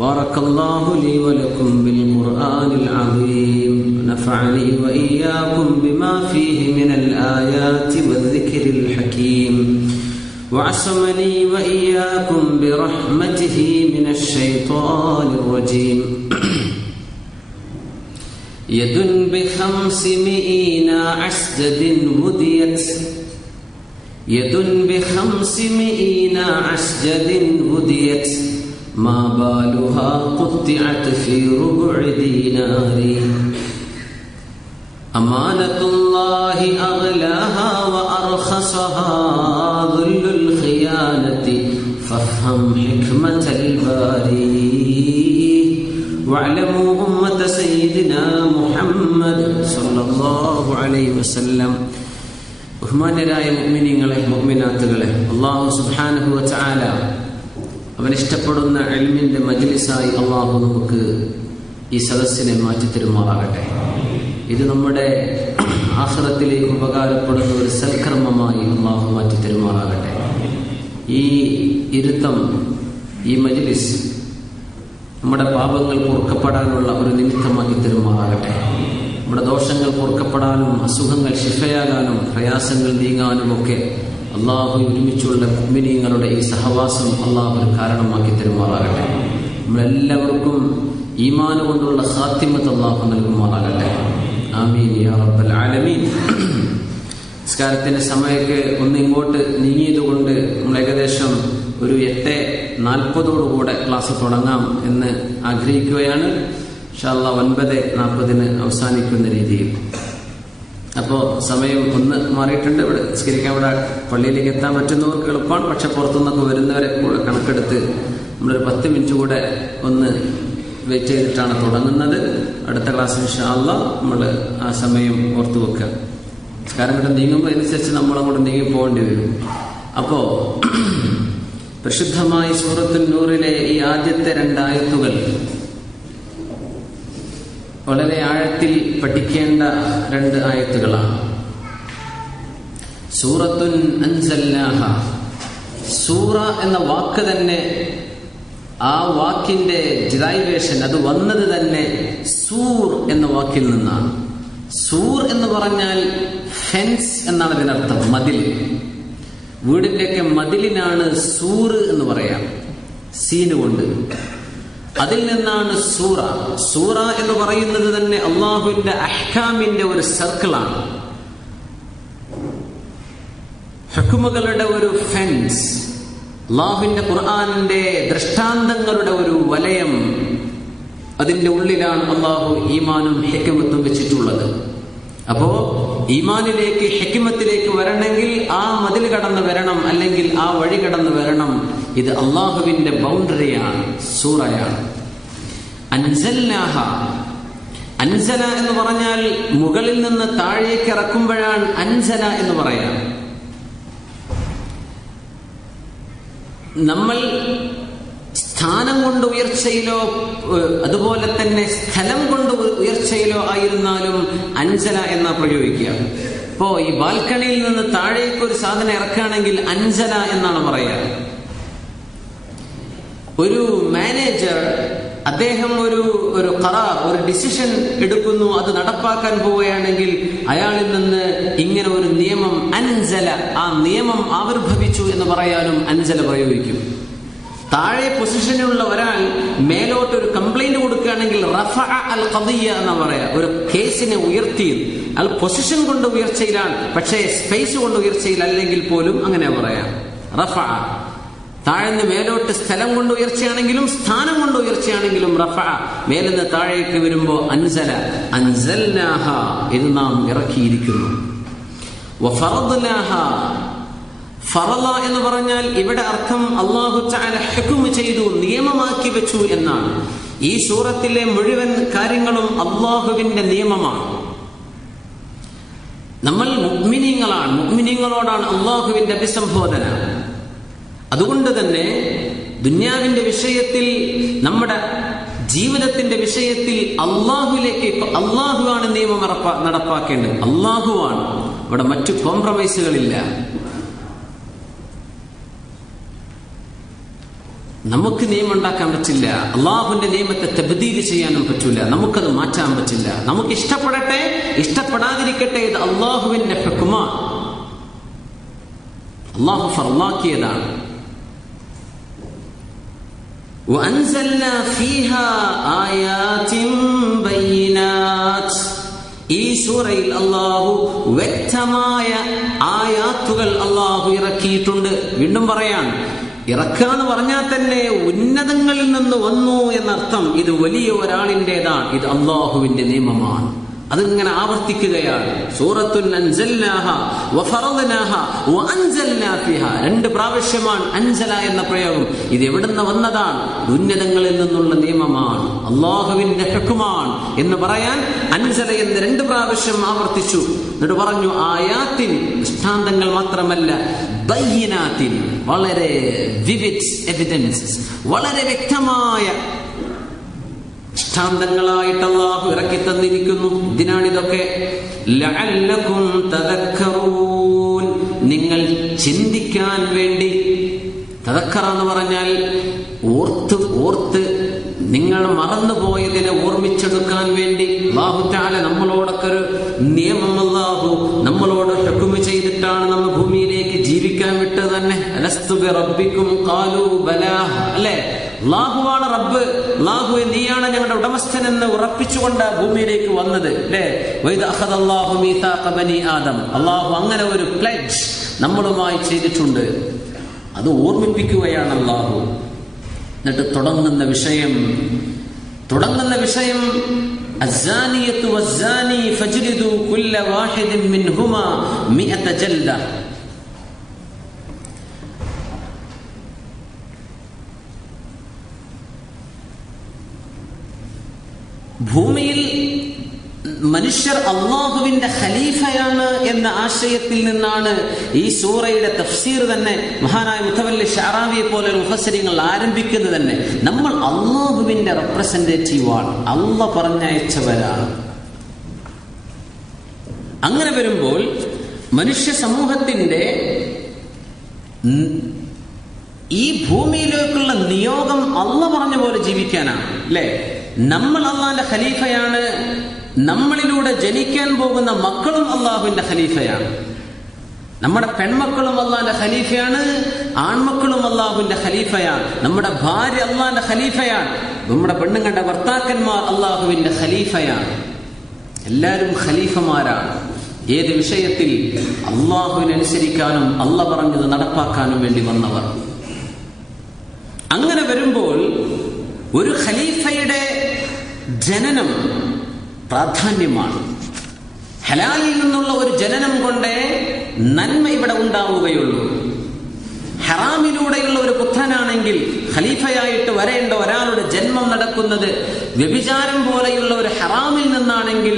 بارك الله لي ولكم بالقرآن العظيم. نفعني وإياكم بما فيه من الآيات والذكر الحكيم. وعصمني وإياكم برحمته من الشيطان الرجيم. يد ب500 عسجد وديت يد ب500 عسجد وديت ما بالها قطعت في ربع دينار. أمانة الله أغلاها وأرخصها ذل الخيانة فافهم حكمة الباري. واعلموا أمة سيدنا محمد صلى الله عليه وسلم. ബഹുമാന്യരായ മുഅ്മിനീങ്ങളെ മുഅ്മിനാത്തുകളെ, അല്ലാഹു സുബ്ഹാനഹു വ തആല അവൻ ഇഷ്ടപ്പെടുന്ന ഇൽമിന്റെ മജ്ലിസായി അല്ലാഹു നമുക്ക് ഈ സദസ്സിനെ മാറ്റി തരുമാറാകട്ടെ. ഇത് നമ്മുടെ ആഖിറത്തിലേക്ക് ഉപകാരപ്പെടുന്ന ഒരു സൽക്കർമ്മമായി അല്ലാഹു മാറ്റി തരുമാറാകട്ടെ. ഈ ഇരുത്തം, ഈ മജ്ലിസ് നമ്മുടെ പാപങ്ങൾ പൊറുക്കപ്പെടാനുള്ള ഒരു നിമിത്തമാക്കി തരുമാറാകട്ടെ. നമ്മുടെ ദോഷങ്ങൾ പൊറുക്കപ്പെടാനും അസുഖങ്ങൾ ശിഫയാകാനും പ്രയാസങ്ങൾ നീങ്ങാനും ഒക്കെ അള്ളാഹു ഒരുമിച്ചുള്ള മുഅ്മിനീങ്ങളുടെ ഈ സഹവാസം അള്ളാഹു ഒരു കാരണമാക്കി തരുമാറാകട്ടെ. നമ്മളെല്ലാവർക്കും ഈമാൻ കൊണ്ടുള്ള ഖാത്തിമത്ത് അള്ളാഹു നൽകുമാറാകട്ടെ. ആമീൻ യാ റബ്ബൽ ആലമീൻ. നിസ്കാരത്തിന്റെ സമയമൊക്കെ ഒന്ന് ഇങ്ങോട്ട് നീങ്ങിയതുകൊണ്ട് നമ്മൾ ഏകദേശം ഒരു 8:40 ക്ലാസ് തുടങ്ങാം എന്ന് ആഗ്രഹിക്കുകയാണ്. ഇൻഷാ അല്ലാഹ് 9:40 അവസാനിക്കുന്ന രീതിയിൽ. അപ്പോൾ സമയം ഒന്ന് മാറിയിട്ടുണ്ട്. ഇവിടെ നിസ്കരിക്കാൻ ഇവിടെ പള്ളിയിലേക്ക് എത്താൻ പറ്റുന്നവർക്ക് എളുപ്പമാണ്. പക്ഷെ പുറത്തുനിന്നൊക്കെ വരുന്നവരെ കൂടെ കണക്കെടുത്ത് നമ്മളൊരു 10 മിനിറ്റ് കൂടെ ഒന്ന് വെയിറ്റ് ചെയ്തിട്ടാണ് തുടങ്ങുന്നത്. അടുത്ത ക്ലാസ് ഇൻഷാ അല്ലാഹ് നമ്മൾ ആ സമയം ഓർത്തു വെക്കുക. നിസ്കാരം കൂടെ നീങ്ങുമ്പോൾ അനുസരിച്ച് നമ്മളങ്ങോട്ട് നീങ്ങി പോകേണ്ടി വരും. അപ്പോൾ പരിശുദ്ധമായ സൂറത്തുൻ നൂറിലെ ഈ ആദ്യത്തെ 2 ആയത്തുകൾ വളരെ ആഴത്തിൽ പഠിക്കേണ്ട 2 ആയത്തുകളാണ്. സൂറത്തുൻ അൻസൽനാഹ. സൂറ എന്ന വാക്ക് തന്നെ, ആ വാക്കിന്റെ ഡിറൈവേഷൻ, അത് വന്നത് തന്നെ സൂർ എന്ന വാക്കിൽ നിന്നാണ്. സൂർ എന്ന് പറഞ്ഞാൽ ഫെൻസ് എന്നാണ് ഇതിനർത്ഥം, മതിൽ. വീടിന്റെയൊക്കെ മതിലിനാണ് സൂർ എന്ന് പറയാം, സീന് കൊണ്ട്. അതിൽ നിന്നാണ് സൂറ. സൂറ എന്ന് പറയുന്നത് തന്നെ അള്ളാഹുവിന്റെ അഹ്കാമിന്റെ ഒരു സർക്കിളാണ്, ഹുക്മുകളുടെ ഒരു ഫെൻസ്, അള്ളാഹുവിന്റെ ഖുർആനിന്റെ ദൃഷ്ടാന്തങ്ങളുടെ ഒരു വലയം. അതിന്റെ ഉള്ളിലാണ് അള്ളാഹു ഈമാനും ഹിക്മത്തും വെച്ചിട്ടുള്ളത്. അപ്പോ ഈമാനിലേക്ക് ഹിക്മത്തിലേക്ക് വരണമെങ്കിൽ ആ മതിൽ കടന്നു വരണം, അല്ലെങ്കിൽ ആ വഴി കടന്നു വരണം. ഇത് അള്ളാഹുവിന്റെ ബൗണ്ടറിയാണ്, സൂറയാണ്. അൻസൽനാഹ. അൻസല എന്ന് പറഞ്ഞാൽ മുകളിൽ നിന്ന് താഴേക്ക് ഇറക്കുമ്പോഴാണ് അൻസല എന്ന് പറയാം. സ്ഥാനം കൊണ്ട് ഉയർച്ചയിലോ അതുപോലെ തന്നെ സ്ഥലം കൊണ്ട് ഉയർച്ചയിലോ ആയിരുന്നാലും അൻസല എന്ന പ്രയോഗിക്കുക. ഇപ്പോ ഈ ബാൽക്കണിയിൽ നിന്ന് താഴേക്ക് ഒരു സാധനം ഇറക്കുകയാണെങ്കിൽ അൻസല എന്നാണ് പറയുക. ഒരു മാനേജർ അദ്ദേഹം ഒരു ഖറാർ, ഒരു ഡിസിഷൻ എടുക്കുന്നു, അത് നടപ്പാക്കാൻ പോവുകയാണെങ്കിൽ അയാളിൽ നിന്ന് ഇങ്ങനെ ഒരു നിയമം അൻസല, ആ നിയമം ആവിർഭവിച്ചു എന്ന് പറയാനും അൻസല പ്രയോഗിക്കും. താഴെ പൊസിഷനിലുള്ള ഒരാൾ മേലോട്ട് ഒരു കംപ്ലൈന്റ് കൊടുക്കുകയാണെങ്കിൽ റഫഅ അൽ ഖദിയ എന്ന് പറയാ, ഒരു കേസിനെ ഉയർത്തി. അയാൾ പൊസിഷൻ കൊണ്ട് ഉയർച്ചയിലാണ്, പക്ഷേ സ്പേസ് കൊണ്ട് ഉയർച്ചയിൽ അല്ലെങ്കിൽ പോലും അങ്ങനെ പറയാം. റഫഅ താഴ്ന്ന് മേലോട്ട് സ്ഥലം കൊണ്ട് ഉയർച്ചയാണെങ്കിലും സ്ഥാനം കൊണ്ട് ഉയർച്ചയാണെങ്കിലും റഫഅ. മേലെന്ന് താഴേക്ക് വരുമ്പോ അൻസല, അൻസൽനാഹ ഇത് നാം ഇറക്കിയിരിക്കുന്നു. വഫറദ്നാഹ, ഫറള എന്ന് പറഞ്ഞാൽ ഇവിടെ അർത്ഥം അല്ലാഹു തആല ഹുക്ം ചെയ്തു, നിയമമാക്കി വെച്ചു എന്നാണ്. ഈ സൂറത്തിലെ മുഴുവൻ കാര്യങ്ങളും അല്ലാഹുവിന്റെ നിയമമാണ്. നമ്മൾ മുഅ്മിനീങ്ങളാണ്, മുഅ്മിനീങ്ങളോടാണ് അല്ലാഹുവിന്റെ അഭിസംബോധന. അതുകൊണ്ട് തന്നെ ദുനിയാവിന്റെ വിഷയത്തിൽ, നമ്മുടെ ജീവിതത്തിന്റെ വിഷയത്തിൽ അള്ളാഹുവിലേക്ക്, അള്ളാഹുവാണ് നിയമം നടപ്പാക്കേണ്ടത്, അള്ളാഹുവാണ്. ഇവിടെ മറ്റു കോംപ്രമൈസുകളില്ല. നമുക്ക് നിയമം ഉണ്ടാക്കാൻ പറ്റില്ല, അള്ളാഹുവിന്റെ നിയമത്തെ തബ്ദീൽ ചെയ്യാനും പറ്റില്ല, നമുക്കത് മാറ്റാൻ പറ്റില്ല. നമുക്ക് ഇഷ്ടപ്പെടട്ടെ ഇഷ്ടപ്പെടാതിരിക്കട്ടെ, ഇത് അള്ളാഹുവിന്റെ ഹുക്മാണ്, അള്ളാഹു ഫർളാക്കിയതാണ്. وأنزلنا فيها آيات بينات, ഈ സൂറയിൽ അല്ലാഹു വ്യക്തമായ ആയാത്തുകൾ അല്ലാഹു ഇറക്കിയിട്ടുണ്ട്. വീണ്ടും പറയാൻ, ഇറക്കാന്ന് പറഞ്ഞാൽ തന്നെ ഉന്നതങ്ങളിൽ നിന്ന് വന്നു എന്നർത്ഥം. ഇത് വലിയ ഒരാളിൻ്റെതാണ്, ഇത് അല്ലാഹുവിന്റെ നിയമമാണ്. അതിങ്ങനെ ആവർത്തിക്കുകയാണ്. സൂറത്തുൻ അൻസൽനാഹ വഫറദ്നാഹ വഅൻസൽനാ ഫീഹാ, 2 പ്രാവശ്യമാണ് അൻസല എന്ന പ്രയോഗം. ഇത് എവിടുന്ന് വന്നതാണ്? ഉന്നതങ്ങളിൽ നിന്നുള്ള നിയമമാണ്, അല്ലാഹുവിന്റെ ഹുക്മാണ് എന്ന് പറയാൻ അൻസല എന്ന് 2 പ്രാവശ്യം ആവർത്തിച്ചു. എന്നിട്ട് പറഞ്ഞു ആയാത്തിൻ, ദൃഷ്ടാന്തങ്ങൾ മാത്രമല്ല, ബയ്യിനാത്തിൻ, വളരെ വിവിഡ് എവിഡൻസസ്, വളരെ വ്യക്തമായ ദൃഷ്ടാന്തങ്ങളായിട്ട് അല്ലാഹു ഇറക്കി തന്നിരിക്കുന്നു. ഇതിനാണിതൊക്കെ. ലഅല്ലകും തദക്കറൂൻ, നിങ്ങൾ ചിന്തിക്കാൻ വേണ്ടി. തദക്കറ എന്ന് പറഞ്ഞാൽ ഓർത്ത് നിങ്ങൾ മറന്നുപോയതിനെ ഓർമ്മിച്ചെടുക്കാൻ വേണ്ടി അല്ലാഹു തആല നമ്മളോടൊക്കെ ഒരു നിയമം അല്ലാഹു നമ്മളോട് ഹുക്ം ചെയ്തിട്ടാണ് നമ്മൾ ഭൂമിയിലേക്ക് ജീവിക്കാൻ വിട്ടത് തന്നെ. അലസ്തു ബിറബ്ബിക്കും ഖാലൂ ബലാ, അല്ലേ? അല്ലാഹുവാണ് റബ്ബ്, അല്ലാഹുവേ നീയാണ് ഞങ്ങളുടെ ഉടമസ്ഥൻ എന്ന് ഉറപ്പിച്ചുകൊണ്ട് ഭൂമിയിലേക്ക് വന്നത്, അല്ലേ? വഇദ അഖദല്ലാഹു മീസാഖ ബനി ആദം, അല്ലാഹു അങ്ങനെ ഒരു പ്ലെഡ്ജ് നമ്മളുമായി ചെയ്തിട്ടുണ്ട്. അത് ഓർമ്മിപ്പിക്കുകയാണ് അല്ലാഹു. എന്നിട്ട് തുടങ്ങുന്ന വിഷയം അസ്സാനിയത്തു വസ്സാനി ഫജ്ലിദു കുല്ല വാഹിദിൻ മിൻഹുമാ 100 ജൽദ. ഭൂമിയിൽ മനുഷ്യർ അള്ളാഹുവിന്റെ ഖലീഫയാണ് എന്ന ആശയത്തിൽ നിന്നാണ് ഈ സൂറയുടെ തഫ്സീർ തന്നെ മഹാനായ മുതവല്ലി ശഅറാവിയെ പോലെ മുഫസ്സിരിങ്ങൾ ആരംഭിക്കുന്നത് തന്നെ. നമ്മൾ അള്ളാഹുവിന്റെ റെപ്രസെന്റേറ്റീവാണ്, അള്ളാഹ് പറഞ്ഞയച്ചവരാണ്. അങ്ങനെ വരുമ്പോൾ മനുഷ്യ സമൂഹത്തിന്റെ ഈ ഭൂമിയിലേക്കുള്ള നിയോഗം അള്ളാഹ് പറഞ്ഞ പോലെ ജീവിക്കാനാണ്, അല്ലേ? നമ്മൾ അള്ളാഹുവിന്റെ ഖലീഫയാണ്, നമ്മളിലൂടെ ജനിക്കാൻ പോകുന്ന മക്കളും അള്ളാഹുവിന്റെ ഖലീഫയാണ്. നമ്മുടെ പെൺമക്കളും അള്ളാഹുവിന്റെ ഖലീഫയാണ്, ആൺമക്കളും അള്ളാഹുവിന്റെ ഖലീഫയാണ്. നമ്മുടെ ഭാര്യ അള്ളാഹുവിന്റെ ഖലീഫയാണ്, നമ്മുടെ പെണ്ണുങ്ങളുടെ ഭർത്താക്കന്മാർ അള്ളാഹുവിന്റെ ഖലീഫയാണ്. എല്ലാവരും ഖലീഫമാരാണ്. ഏത് വിഷയത്തിൽ? അള്ളാഹുവിനനുസരിക്കാനും അള്ളാഹ് പറഞ്ഞത് നടപ്പാക്കാനും വേണ്ടി വന്നവർ. അങ്ങനെ വരുമ്പോൾ ഒരു ഖലീഫയുടെ ജനനം പ്രാധാന്യമാണ്. ഹലാലിൽ നിന്നുള്ള ഒരു ജനനം കൊണ്ടേ നന്മ ഇവിടെ ഉണ്ടാവുകയുള്ളൂ. ഹറാമിലൂടെയുള്ള ഒരു പുത്രനാണെങ്കിൽ ഖലീഫയായിട്ട് വരേണ്ട ഒരാളുടെ ജന്മം നടക്കുന്നത് വ്യഭിചാരം പോലെയുള്ള ഒരു ഹറാമിൽ നിന്നാണെങ്കിൽ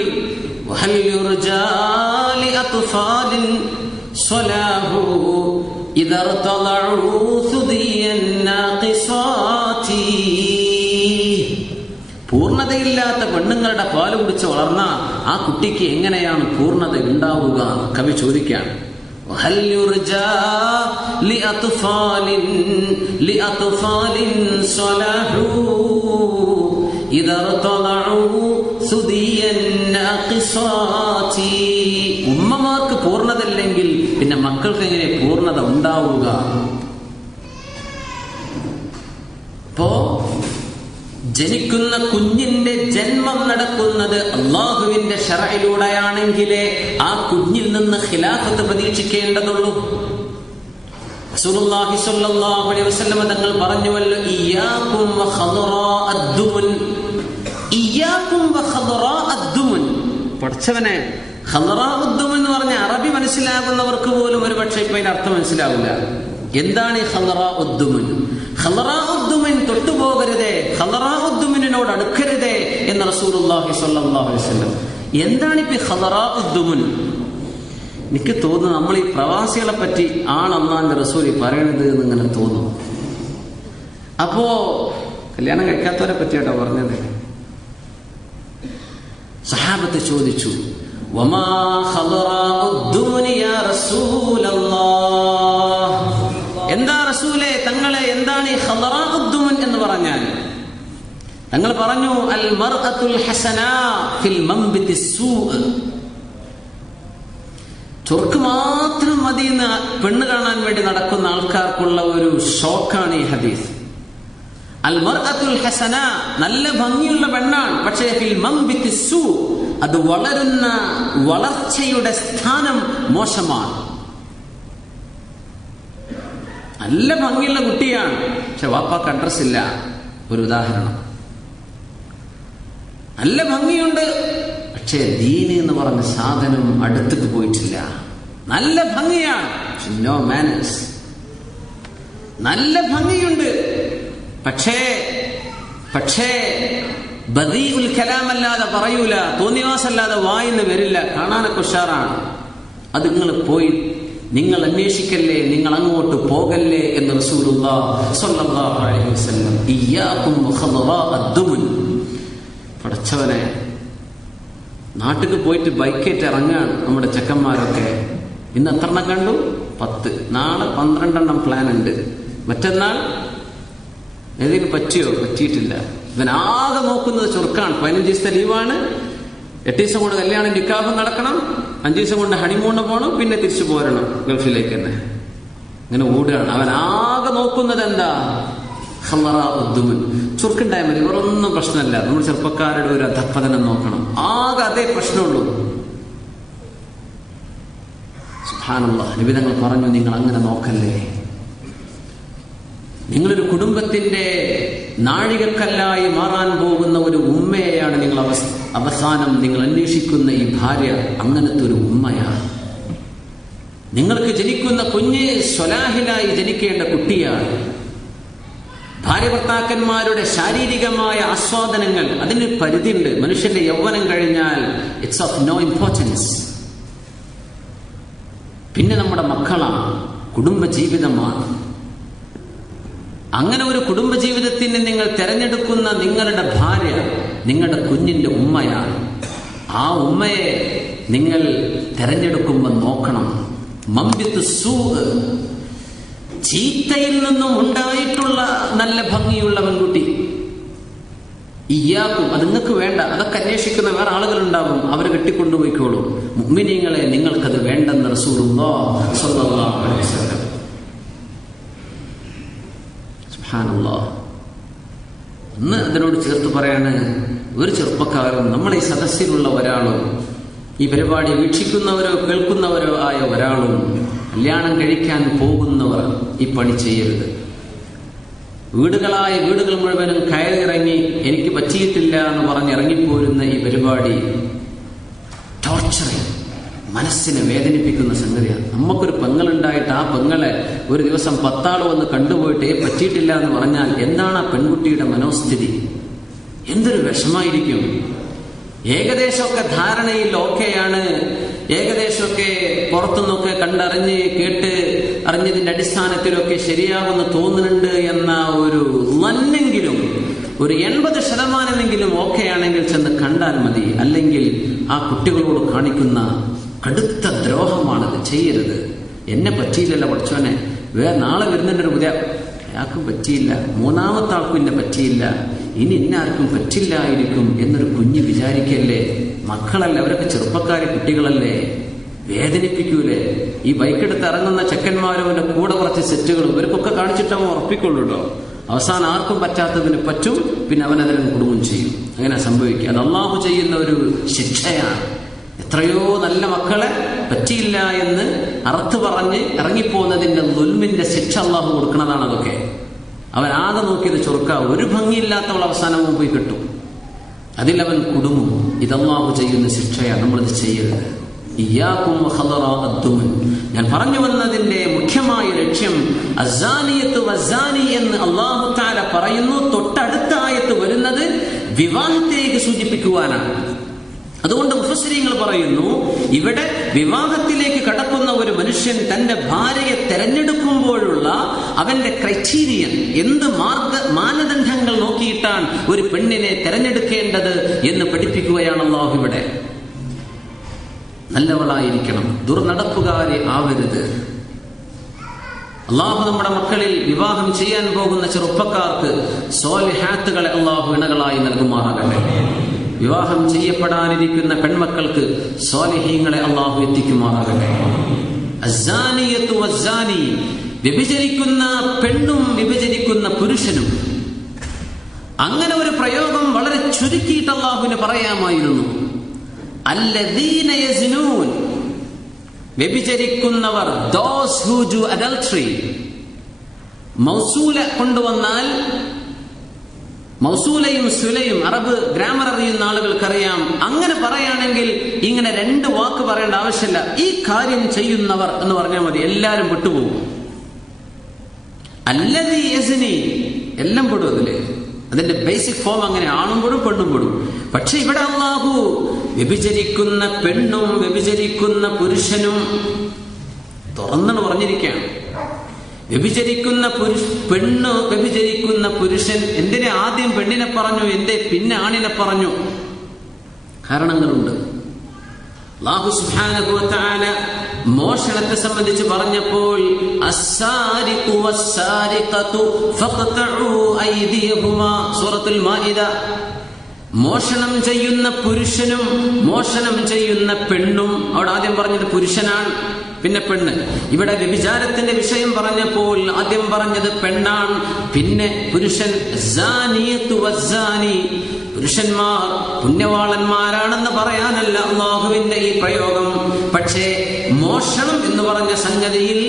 പൂർണ്ണതയില്ലാത്ത പെണ്ണുങ്ങളുടെ പാല് കുടിച്ച് വളർന്ന ആ കുട്ടിക്ക് എങ്ങനെയാണ് പൂർണ്ണത ഉണ്ടാവുക? കവി ചോദിക്കുകയാണ്. هل يرجى لأطفال صلاح إذا ارتضعوا ثديا ناقصات. ഉമ്മമാർക്ക് പൂർണ്ണതയില്ലെങ്കിൽ പിന്നെ മക്കൾക്ക് എങ്ങനെ പൂർണ്ണത ഉണ്ടാവുക? അപ്പോ ജനിക്കുന്ന കുഞ്ഞിന്റെ ജന്മം നടക്കുന്നത് അള്ളാഹുവിന്റെ ശറഇലൂടെയാണെങ്കിലേ ആ കുഞ്ഞിൽ നിന്ന് ഖിലാഫത്ത് പ്രതീക്ഷിക്കേണ്ടതുള്ളൂ. റസൂലുള്ളാഹി സ്വല്ലല്ലാഹു അലൈഹി വസല്ലം തങ്ങൾ പറഞ്ഞുവല്ലോ, ഇയ്യാകും വഖദറാഅദ്ദുമുൻ, ഇയ്യാകും വഖദറാഅദ്ദുമുൻ. പഠിച്ചവനെ, ഖദറാഅദ്ദുമുൻ എന്ന് പറഞ്ഞ അറബി മനസ്സിലാകുന്നവർക്ക് പോലും ഒരു പക്ഷേ ഇപ്പൊ അതിന്റെ അർത്ഥം മനസ്സിലാവില്ല. എന്താണ് ഈ ഖദറാഅദ്ദുമുൻ? ഖദറാഉദ്ദുമിൻ തൊട്ടുപോകരുതേ, ഖദറാഉദ്ദുമിനോട് അടുക്കരുതേ എന്ന് റസൂലുള്ളാഹി സ്വല്ലല്ലാഹു അലൈഹി വസല്ലം. എന്താണ് ഇപ്പൊ ഖദറാഉദ്ദുമുൻ? എനിക്ക് തോന്നുന്നു നമ്മൾ ഈ പ്രവാസികളെ പറ്റി ആണ് അല്ലാഹുവിന്റെ റസൂൽ പറയണത് എന്ന് ഇങ്ങനെ തോന്നും. അപ്പോ കല്യാണം കഴിക്കാത്തവരെ പറ്റിയാട്ടോ പറഞ്ഞത്. സഹാബത്ത് ചോദിച്ചു, വമാ ഖദറാഉദ്ദുമുൻ യാ റസൂലല്ലാഹ്, എന്താ റസൂലേ തങ്ങളെ, എന്താണ് ഈ ഖദറാഉദ്ദുമുൻ എന്ന് പറഞ്ഞാൽ? തങ്ങൾ പറഞ്ഞു, അൽ മർഅത്തുൽ ഹസനാ ഫിൽ മംബിതിസ് സൂഅ്. ചൊർക്ക് മാത്രം മതി എന്ന് പെണ്ണ് കാണാൻ വേണ്ടി നടക്കുന്ന ആൾക്കാർക്കുള്ള ഒരു ഷോക്കാണ് ഈ ഹദീസ്. അൽ മർഅത്തുൽ ഹസനാ, നല്ല ഭംഗിയുള്ള പെണ്ണാണ്, പക്ഷേ ഫിൽ മംബിതിസ് സൂഅ്, അത് വളരുന്ന വളർച്ചയുടെ സ്ഥാനം മോശമാണ്. നല്ല ഭംഗിയുള്ള കുട്ടിയാണ്, പക്ഷെ വാപ്പാക്ക് അഡ്രസ് ഇല്ല. ഒരു ഉദാഹരണം. നല്ല ഭംഗിയുണ്ട്, പക്ഷേ ദീന് എന്ന് പറഞ്ഞ സാധനം അടുത്തേക്ക് പോയിട്ടില്ല. നല്ല ഭംഗിയാണ്, നോ മാനേഴ്സ്. നല്ല ഭംഗിയുണ്ട്, പക്ഷേ ബദീഉൽ കലാം അല്ലാതെ പറയൂല, തോന്നിവാസല്ലാതെ വായിന്ന് വരില്ല, കാണാനൊക്കെ ഉഷാറാണ്. അത് നിങ്ങൾ അന്വേഷിക്കല്ലേ, നിങ്ങൾ അങ്ങോട്ട് പോകല്ലേ എന്ന് റസൂലുള്ളാഹി സ്വല്ലല്ലാഹു അലൈഹി വസല്ലം. ഇയ്യാകും വഖദറാഅദ്ദുമുൻ. പടച്ചവനെ, നാട്ടിൽ പോയിട്ട് ബൈക്കേറ്റ് ഇറങ്ങാണ് നമ്മുടെ ചെക്കന്മാരൊക്കെ. ഇന്ന് എത്രണ്ണം കണ്ടു? 10. നാളെ 12 പ്ലാൻ ഉണ്ട്. മറ്റന്നാൾ ഏതെങ്കിലും പറ്റിയിട്ടില്ല. ഇവനാകെ നോക്കുന്നത് ചുരുക്കാണ്. 15 ദിവസത്തെ ലീവാണ്, 8 ദിവസം കൊണ്ട് കല്യാണം നിക്കാഹ് നടക്കണം, 5 ദിവസം കൊണ്ട് ഹണിമൂണ് പോകണം, പിന്നെ തിരിച്ചു പോരണം ഗൾഫിലേക്ക് തന്നെ. ഇങ്ങനെ ഓടുകയാണ്. അവൻ ആകെ നോക്കുന്നത് എന്താ? ഖദറാഉദ്ദുമുൻ. ചുരുക്കുണ്ടായാൽ മതി, വേറൊന്നും പ്രശ്നമല്ല. നമ്മൾ ചെറുപ്പക്കാരുടെ ഒരു അധപ്പതനം നോക്കണം, ആകെ അതേ പ്രശ്നമുള്ളൂ. സുബ്ഹാനല്ലാഹ്, നബി തങ്ങൾ പറഞ്ഞു, നിങ്ങൾ അങ്ങനെ നോക്കല്ലേ. നിങ്ങളൊരു കുടുംബത്തിന്റെ നാഴികക്കല്ലായി മാറാൻ പോകുന്ന ഒരു ഉമ്മയെയാണ് നിങ്ങൾ അവസാനം നിങ്ങൾ അന്വേഷിക്കുന്ന ഈ ഭാര്യ. അങ്ങനത്തെ ഒരു ഉമ്മയാണ്. നിങ്ങൾക്ക് ജനിക്കുന്ന കുഞ്ഞ് സ്വലാഹിലായി ജനിക്കേണ്ട കുട്ടിയാണ്. ഭാര്യ ഭർത്താക്കന്മാരുടെ ശാരീരികമായ ആസ്വാദനങ്ങൾ, അതിന് പരിധിയുണ്ട്. മനുഷ്യന്റെ യൗവനം കഴിഞ്ഞാൽ ഇറ്റ്സ് ഓഫ് നോ ഇമ്പോർട്ടൻസ്. പിന്നെ നമ്മുടെ മക്കളാണ്, കുടുംബജീവിതമാണ്. അങ്ങനെ ഒരു കുടുംബജീവിതത്തിന് നിങ്ങൾ തെരഞ്ഞെടുക്കുന്ന നിങ്ങളുടെ ഭാര്യ നിങ്ങളുടെ കുഞ്ഞിന്റെ ഉമ്മയാണ്. ആ ഉമ്മയെ നിങ്ങൾ തെരഞ്ഞെടുക്കുമ്പോൾ നോക്കണം. മംബിത്തു സൂഅ്, ചീത്തയിൽ നിന്നും ഉണ്ടായിട്ടുള്ള നല്ല ഭംഗിയുള്ള പെൺകുട്ടി. ഇയ്യാക്കും, അത് നിങ്ങൾക്ക് വേണ്ട. അതൊക്കെ അന്വേഷിക്കുന്ന വേറെ ആളുകളുണ്ടാവും, അവരെ കെട്ടിക്കൊണ്ടുപോയിക്കോളും. മുഅ്മിനീങ്ങളെ, നിങ്ങൾക്കത് വേണ്ടെന്ന് റസൂലുള്ളാഹി സ്വല്ലല്ലാഹു അലൈഹി വസല്ലം. സുബ്ഹാനല്ലാഹ്. ഇന്ന് അതിനോട് ചേർത്ത് പറയാണ്, ഒരു ചെറുപ്പക്കാരും നമ്മൾ ഈ സദസ്സിലുള്ള ഒരാളും ഈ പരിപാടി വീക്ഷിക്കുന്നവരോ കേൾക്കുന്നവരോ ആയ ഒരാളും കല്യാണം കഴിക്കാൻ പോകുന്നവർ ഈ പണി ചെയ്യരുത്. വീടുകൾ മുഴുവനും കയറിയിറങ്ങി എനിക്ക് പറ്റിയിട്ടില്ല എന്ന് പറഞ്ഞ് ഇറങ്ങിപ്പോരുന്ന ഈ പരിപാടി ടോർച്ചറിങ്, മനസ്സിനെ വേദനിപ്പിക്കുന്ന സംഗതിയാണ്. നമുക്കൊരു പെങ്ങളുണ്ടായിട്ട് ആ പെങ്ങളെ ഒരു ദിവസം 10 ആൾ വന്ന് കണ്ടുപോയിട്ട് പറ്റിയിട്ടില്ല എന്ന് പറഞ്ഞാൽ എന്താണ് ആ പെൺകുട്ടിയുടെ മനോസ്ഥിതി? എന്തൊരു വിഷമായിരിക്കും. ഏകദേശമൊക്കെ ധാരണയിൽ ഓക്കെയാണ്, ഏകദേശമൊക്കെ പുറത്തുനിന്നൊക്കെ കണ്ടറിഞ്ഞ് കേട്ട് അറിഞ്ഞതിന്റെ അടിസ്ഥാനത്തിലൊക്കെ ശരിയാകുമെന്ന് തോന്നുന്നുണ്ട് എന്ന ഒരു നന്നെങ്കിലും ഒരു 80% ഓക്കെ ആണെങ്കിൽ ചെന്ന് കണ്ടാൽ മതി. അല്ലെങ്കിൽ ആ കുട്ടികളോട് കാണിക്കുന്ന കടുത്ത ദ്രോഹമാണത്. ചെയ്യരുത്. എന്നെ പറ്റിയില്ലല്ലോ പഠിച്ചോനെ, നാളെ വരുന്നതിൻ്റെ പുതിയ അയാൾക്കും പറ്റിയില്ല, മൂന്നാമത്തെ ആൾക്കും എന്നെ പറ്റിയില്ല, ഇനി ഇന്നാർക്കും പറ്റില്ലായിരിക്കും എന്നൊരു കുഞ്ഞ് വിചാരിക്കല്ലേ. മക്കളല്ലേ, അവരൊക്കെ ചെറുപ്പക്കാരെ കുട്ടികളല്ലേ, വേദനിപ്പിക്കൂലേ? ഈ ബൈക്കെടുത്ത് ഇറങ്ങുന്ന ചെക്കന്മാരും അവന്റെ കൂടെ കുറച്ച് സെറ്റുകളും ഇവർക്കൊക്കെ കാണിച്ചിട്ടാവും ഉറപ്പിക്കൊള്ളൂട്ടോ. അവസാനം ആർക്കും പറ്റാത്തതിന് പറ്റും, പിന്നെ അവനതിനും കുടുംബം ചെയ്യും. അങ്ങനെ സംഭവിക്കുക. അത് അള്ളാഹു ചെയ്യുന്ന ഒരു ശിക്ഷയാണ്. എത്രയോ നല്ല മക്കളെ പറ്റിയില്ല എന്ന് അർത്ഥ പറഞ്ഞ് ഇറങ്ങിപ്പോകുന്നതിന്റെ ദുൽമിന്റെ ശിക്ഷ അള്ളാഹു കൊടുക്കുന്നതാണ്. അതൊക്കെ അവൻ ആകെ നോക്കിയത് ചൊറുക്ക, ഒരു ഭംഗിയില്ലാത്തവൾ അവസാനവും പോയി കിട്ടും, അതിലവൻ കുടുങ്ങും. ഇത് അള്ളാഹു ചെയ്യുന്ന ശിക്ഷയാണ്. നമ്മളിത് ചെയ്യരുത്. ഞാൻ പറഞ്ഞു വന്നതിന്റെ മുഖ്യമായ ലക്ഷ്യം അസ്സാനിയത്ത് വസ്സാനി എന്ന് അല്ലാഹു തആല പറയുന്നു. തൊട്ടടുത്ത ആയത്ത് വരുന്നത് വിവാഹത്തിലേക്ക് സൂചിപ്പിക്കുവാനാണ്. അതുകൊണ്ട് മുഫസ്സിരീങ്ങൾ പറയുന്നു, ഇവിടെ വിവാഹത്തിലേക്ക് കടക്കുന്ന ഒരു മനുഷ്യൻ തന്റെ ഭാര്യയെ തെരഞ്ഞെടുക്കുമ്പോഴുള്ള അവന്റെ ക്രൈറ്റീരിയൻ, എന്ത് മാനദണ്ഡങ്ങൾ നോക്കിയിട്ടാണ് ഒരു പെണ്ണിനെ തെരഞ്ഞെടുക്കേണ്ടത് എന്ന് പഠിപ്പിക്കുകയാണ് അല്ലാഹു ഇവിടെ. നല്ലവളായിരിക്കണം, ദുർനടപ്പുകാരി ആവരുത്. അള്ളാഹു നമ്മുടെ മക്കളിൽ വിവാഹം ചെയ്യാൻ പോകുന്ന ചെറുപ്പക്കാർക്ക് സ്വാലിഹാത്തുകളെ അള്ളാഹു ഇണകളായി നൽകുമാറാകട്ടെ. വിവാഹം ചെയ്യപ്പെടാനിരിക്കുന്ന പെൺമക്കൾക്ക് സ്വാലിഹീങ്ങളെ അള്ളാഹു എത്തിക്കുമാറാകട്ടെ. അസ്സാനിയത്തു വസ്സാനി, വ്യഭിചരിക്കുന്ന പെണ്ണും വ്യഭിചരിക്കുന്ന പുരുഷനും. അങ്ങനെ ഒരു പ്രയോഗം വളരെ ചുരുക്കിയിട്ട് അള്ളാഹുവിന് പറയാമായിരുന്നു. അല്ലദീന യസ്നൂൻ, വ്യഭിചരിക്കുന്നവർ, those who do adultery. മൗസൂല കൊണ്ടുവന്നാൽ, മൗസൂലയും സുലയും അറബ് ഗ്രാമർ അറിയുന്ന ആളുകൾക്കറിയാം. അങ്ങനെ പറയുകയാണെങ്കിൽ ഇങ്ങനെ രണ്ട് വാക്ക് പറയേണ്ട ആവശ്യമില്ല. ഈ കാര്യം ചെയ്യുന്നവർ എന്ന് പറഞ്ഞാൽ മതി, എല്ലാരും വിട്ടുപോകും. അല്ലദീ യസ്നി, എല്ലാം പെടും അതില്. അതിന്റെ ബേസിക് ഫോം അങ്ങനെ, ആണും പെടും പെണ്ണും പെടും. പക്ഷെ ഇവിടെ അല്ലാഹു വ്യഭിചരിക്കുന്ന പെണ്ണും വ്യഭിചരിക്കുന്ന പുരുഷനും തുറന്നു പറഞ്ഞിരിക്കുകയാണ്. വ്യഭിചരിക്കുന്ന പെണ്ണ്, വ്യഭിചരിക്കുന്ന പുരുഷൻ. എന്തിനെ ആദ്യം പെണ്ണിനെ പറഞ്ഞു, എന്തേ പിന്നെ ആണിനെ പറഞ്ഞു? കാരണങ്ങളുണ്ട്. അല്ലാഹു സുബ്ഹാനഹു വ തആല മോഷണത്തെ സംബന്ധിച്ച് പറഞ്ഞപ്പോൾ അസ്സാരിഖു വസ്സാരിഖതു ഫഖ്തഉ ഐദിയഹുമാ, സൂറത്തുൽ മാഇദ. മോഷണം ചെയ്യുന്ന പുരുഷനും മോഷണം ചെയ്യുന്ന പെണ്ണും. അവിടെ ആദ്യം പറഞ്ഞത് പുരുഷനാണ്, പിന്നെ പെണ്ണ്. ഇവിടെ വ്യഭിചാരത്തിന്റെ വിഷയം പറഞ്ഞപ്പോൾ ആദ്യം പറഞ്ഞത് പെണ്ണാണ്, പിന്നെ പുരുഷൻ. സാനിയത്തു വസ്സാനി, പുരുഷന്മാർ പുണ്യവാളന്മാരാണെന്ന് പറയാനല്ല അല്ലാഹുവിന്റെ ഈ പ്രയോഗം. പക്ഷേ മോഷണം എന്ന് പറഞ്ഞ സംഗതിയിൽ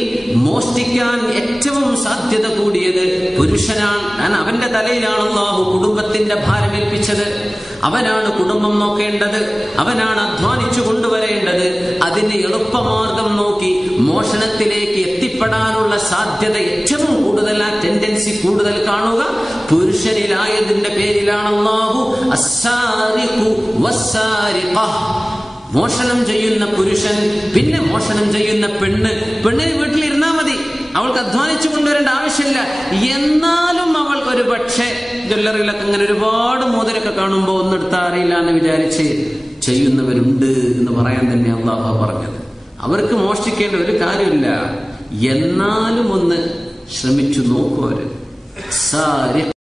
മോഷ്ടിക്കാൻ ഏറ്റവും സാധ്യത കൂടിയത് പുരുഷനാണ്. കാരണം അവന്റെ തലയിലാണ് അല്ലാഹു കുടുംബത്തിന്റെ ഭാരമേൽപ്പിച്ചത്. അവനാണ് കുടുംബം നോക്കേണ്ടത്, അവനാണ് അധ്വാനിച്ചു കൊണ്ടുവരേണ്ടത്. അതിന് എളുപ്പമാർഗം നോക്കി മോഷണത്തിലേക്ക് എത്തിപ്പെടാനുള്ള സാധ്യത ഏറ്റവും കൂടുതൽ, ആ ടെൻഡൻസി കൂടുതൽ കാണുക പുരുഷനിലായതിന്റെ പേരിലാണ് അല്ലാഹു അസ്സാരിഖു വസ്സാരിഖ. മോഷണം ചെയ്യുന്ന പുരുഷൻ, പിന്നെ മോഷണം ചെയ്യുന്ന പെണ്ണ്. പെണ്ണിന് വീട്ടിലിരുന്നാൽ മതി, അവൾക്ക് അധ്വാനിച്ചു കൊണ്ടുവരേണ്ട ആവശ്യമില്ല. എന്നാലും അവൾ ഒരു പക്ഷേ ജ്വല്ലറിയിലൊക്കെ ഇങ്ങനെ ഒരുപാട് മോതിരൊക്കെ കാണുമ്പോൾ ഒന്നെടുത്താൽ അറിയില്ല എന്ന് വിചാരിച്ച് ചെയ്യുന്നവരുണ്ട് എന്ന് പറയാൻ തന്നെ അല്ലാഹു പറഞ്ഞത്. അവർക്ക് മോഷ്ടിക്കേണ്ട ഒരു കാര്യമില്ല, എന്നാലും ഒന്ന് ശ്രമിച്ചു നോക്കൂ അവര്.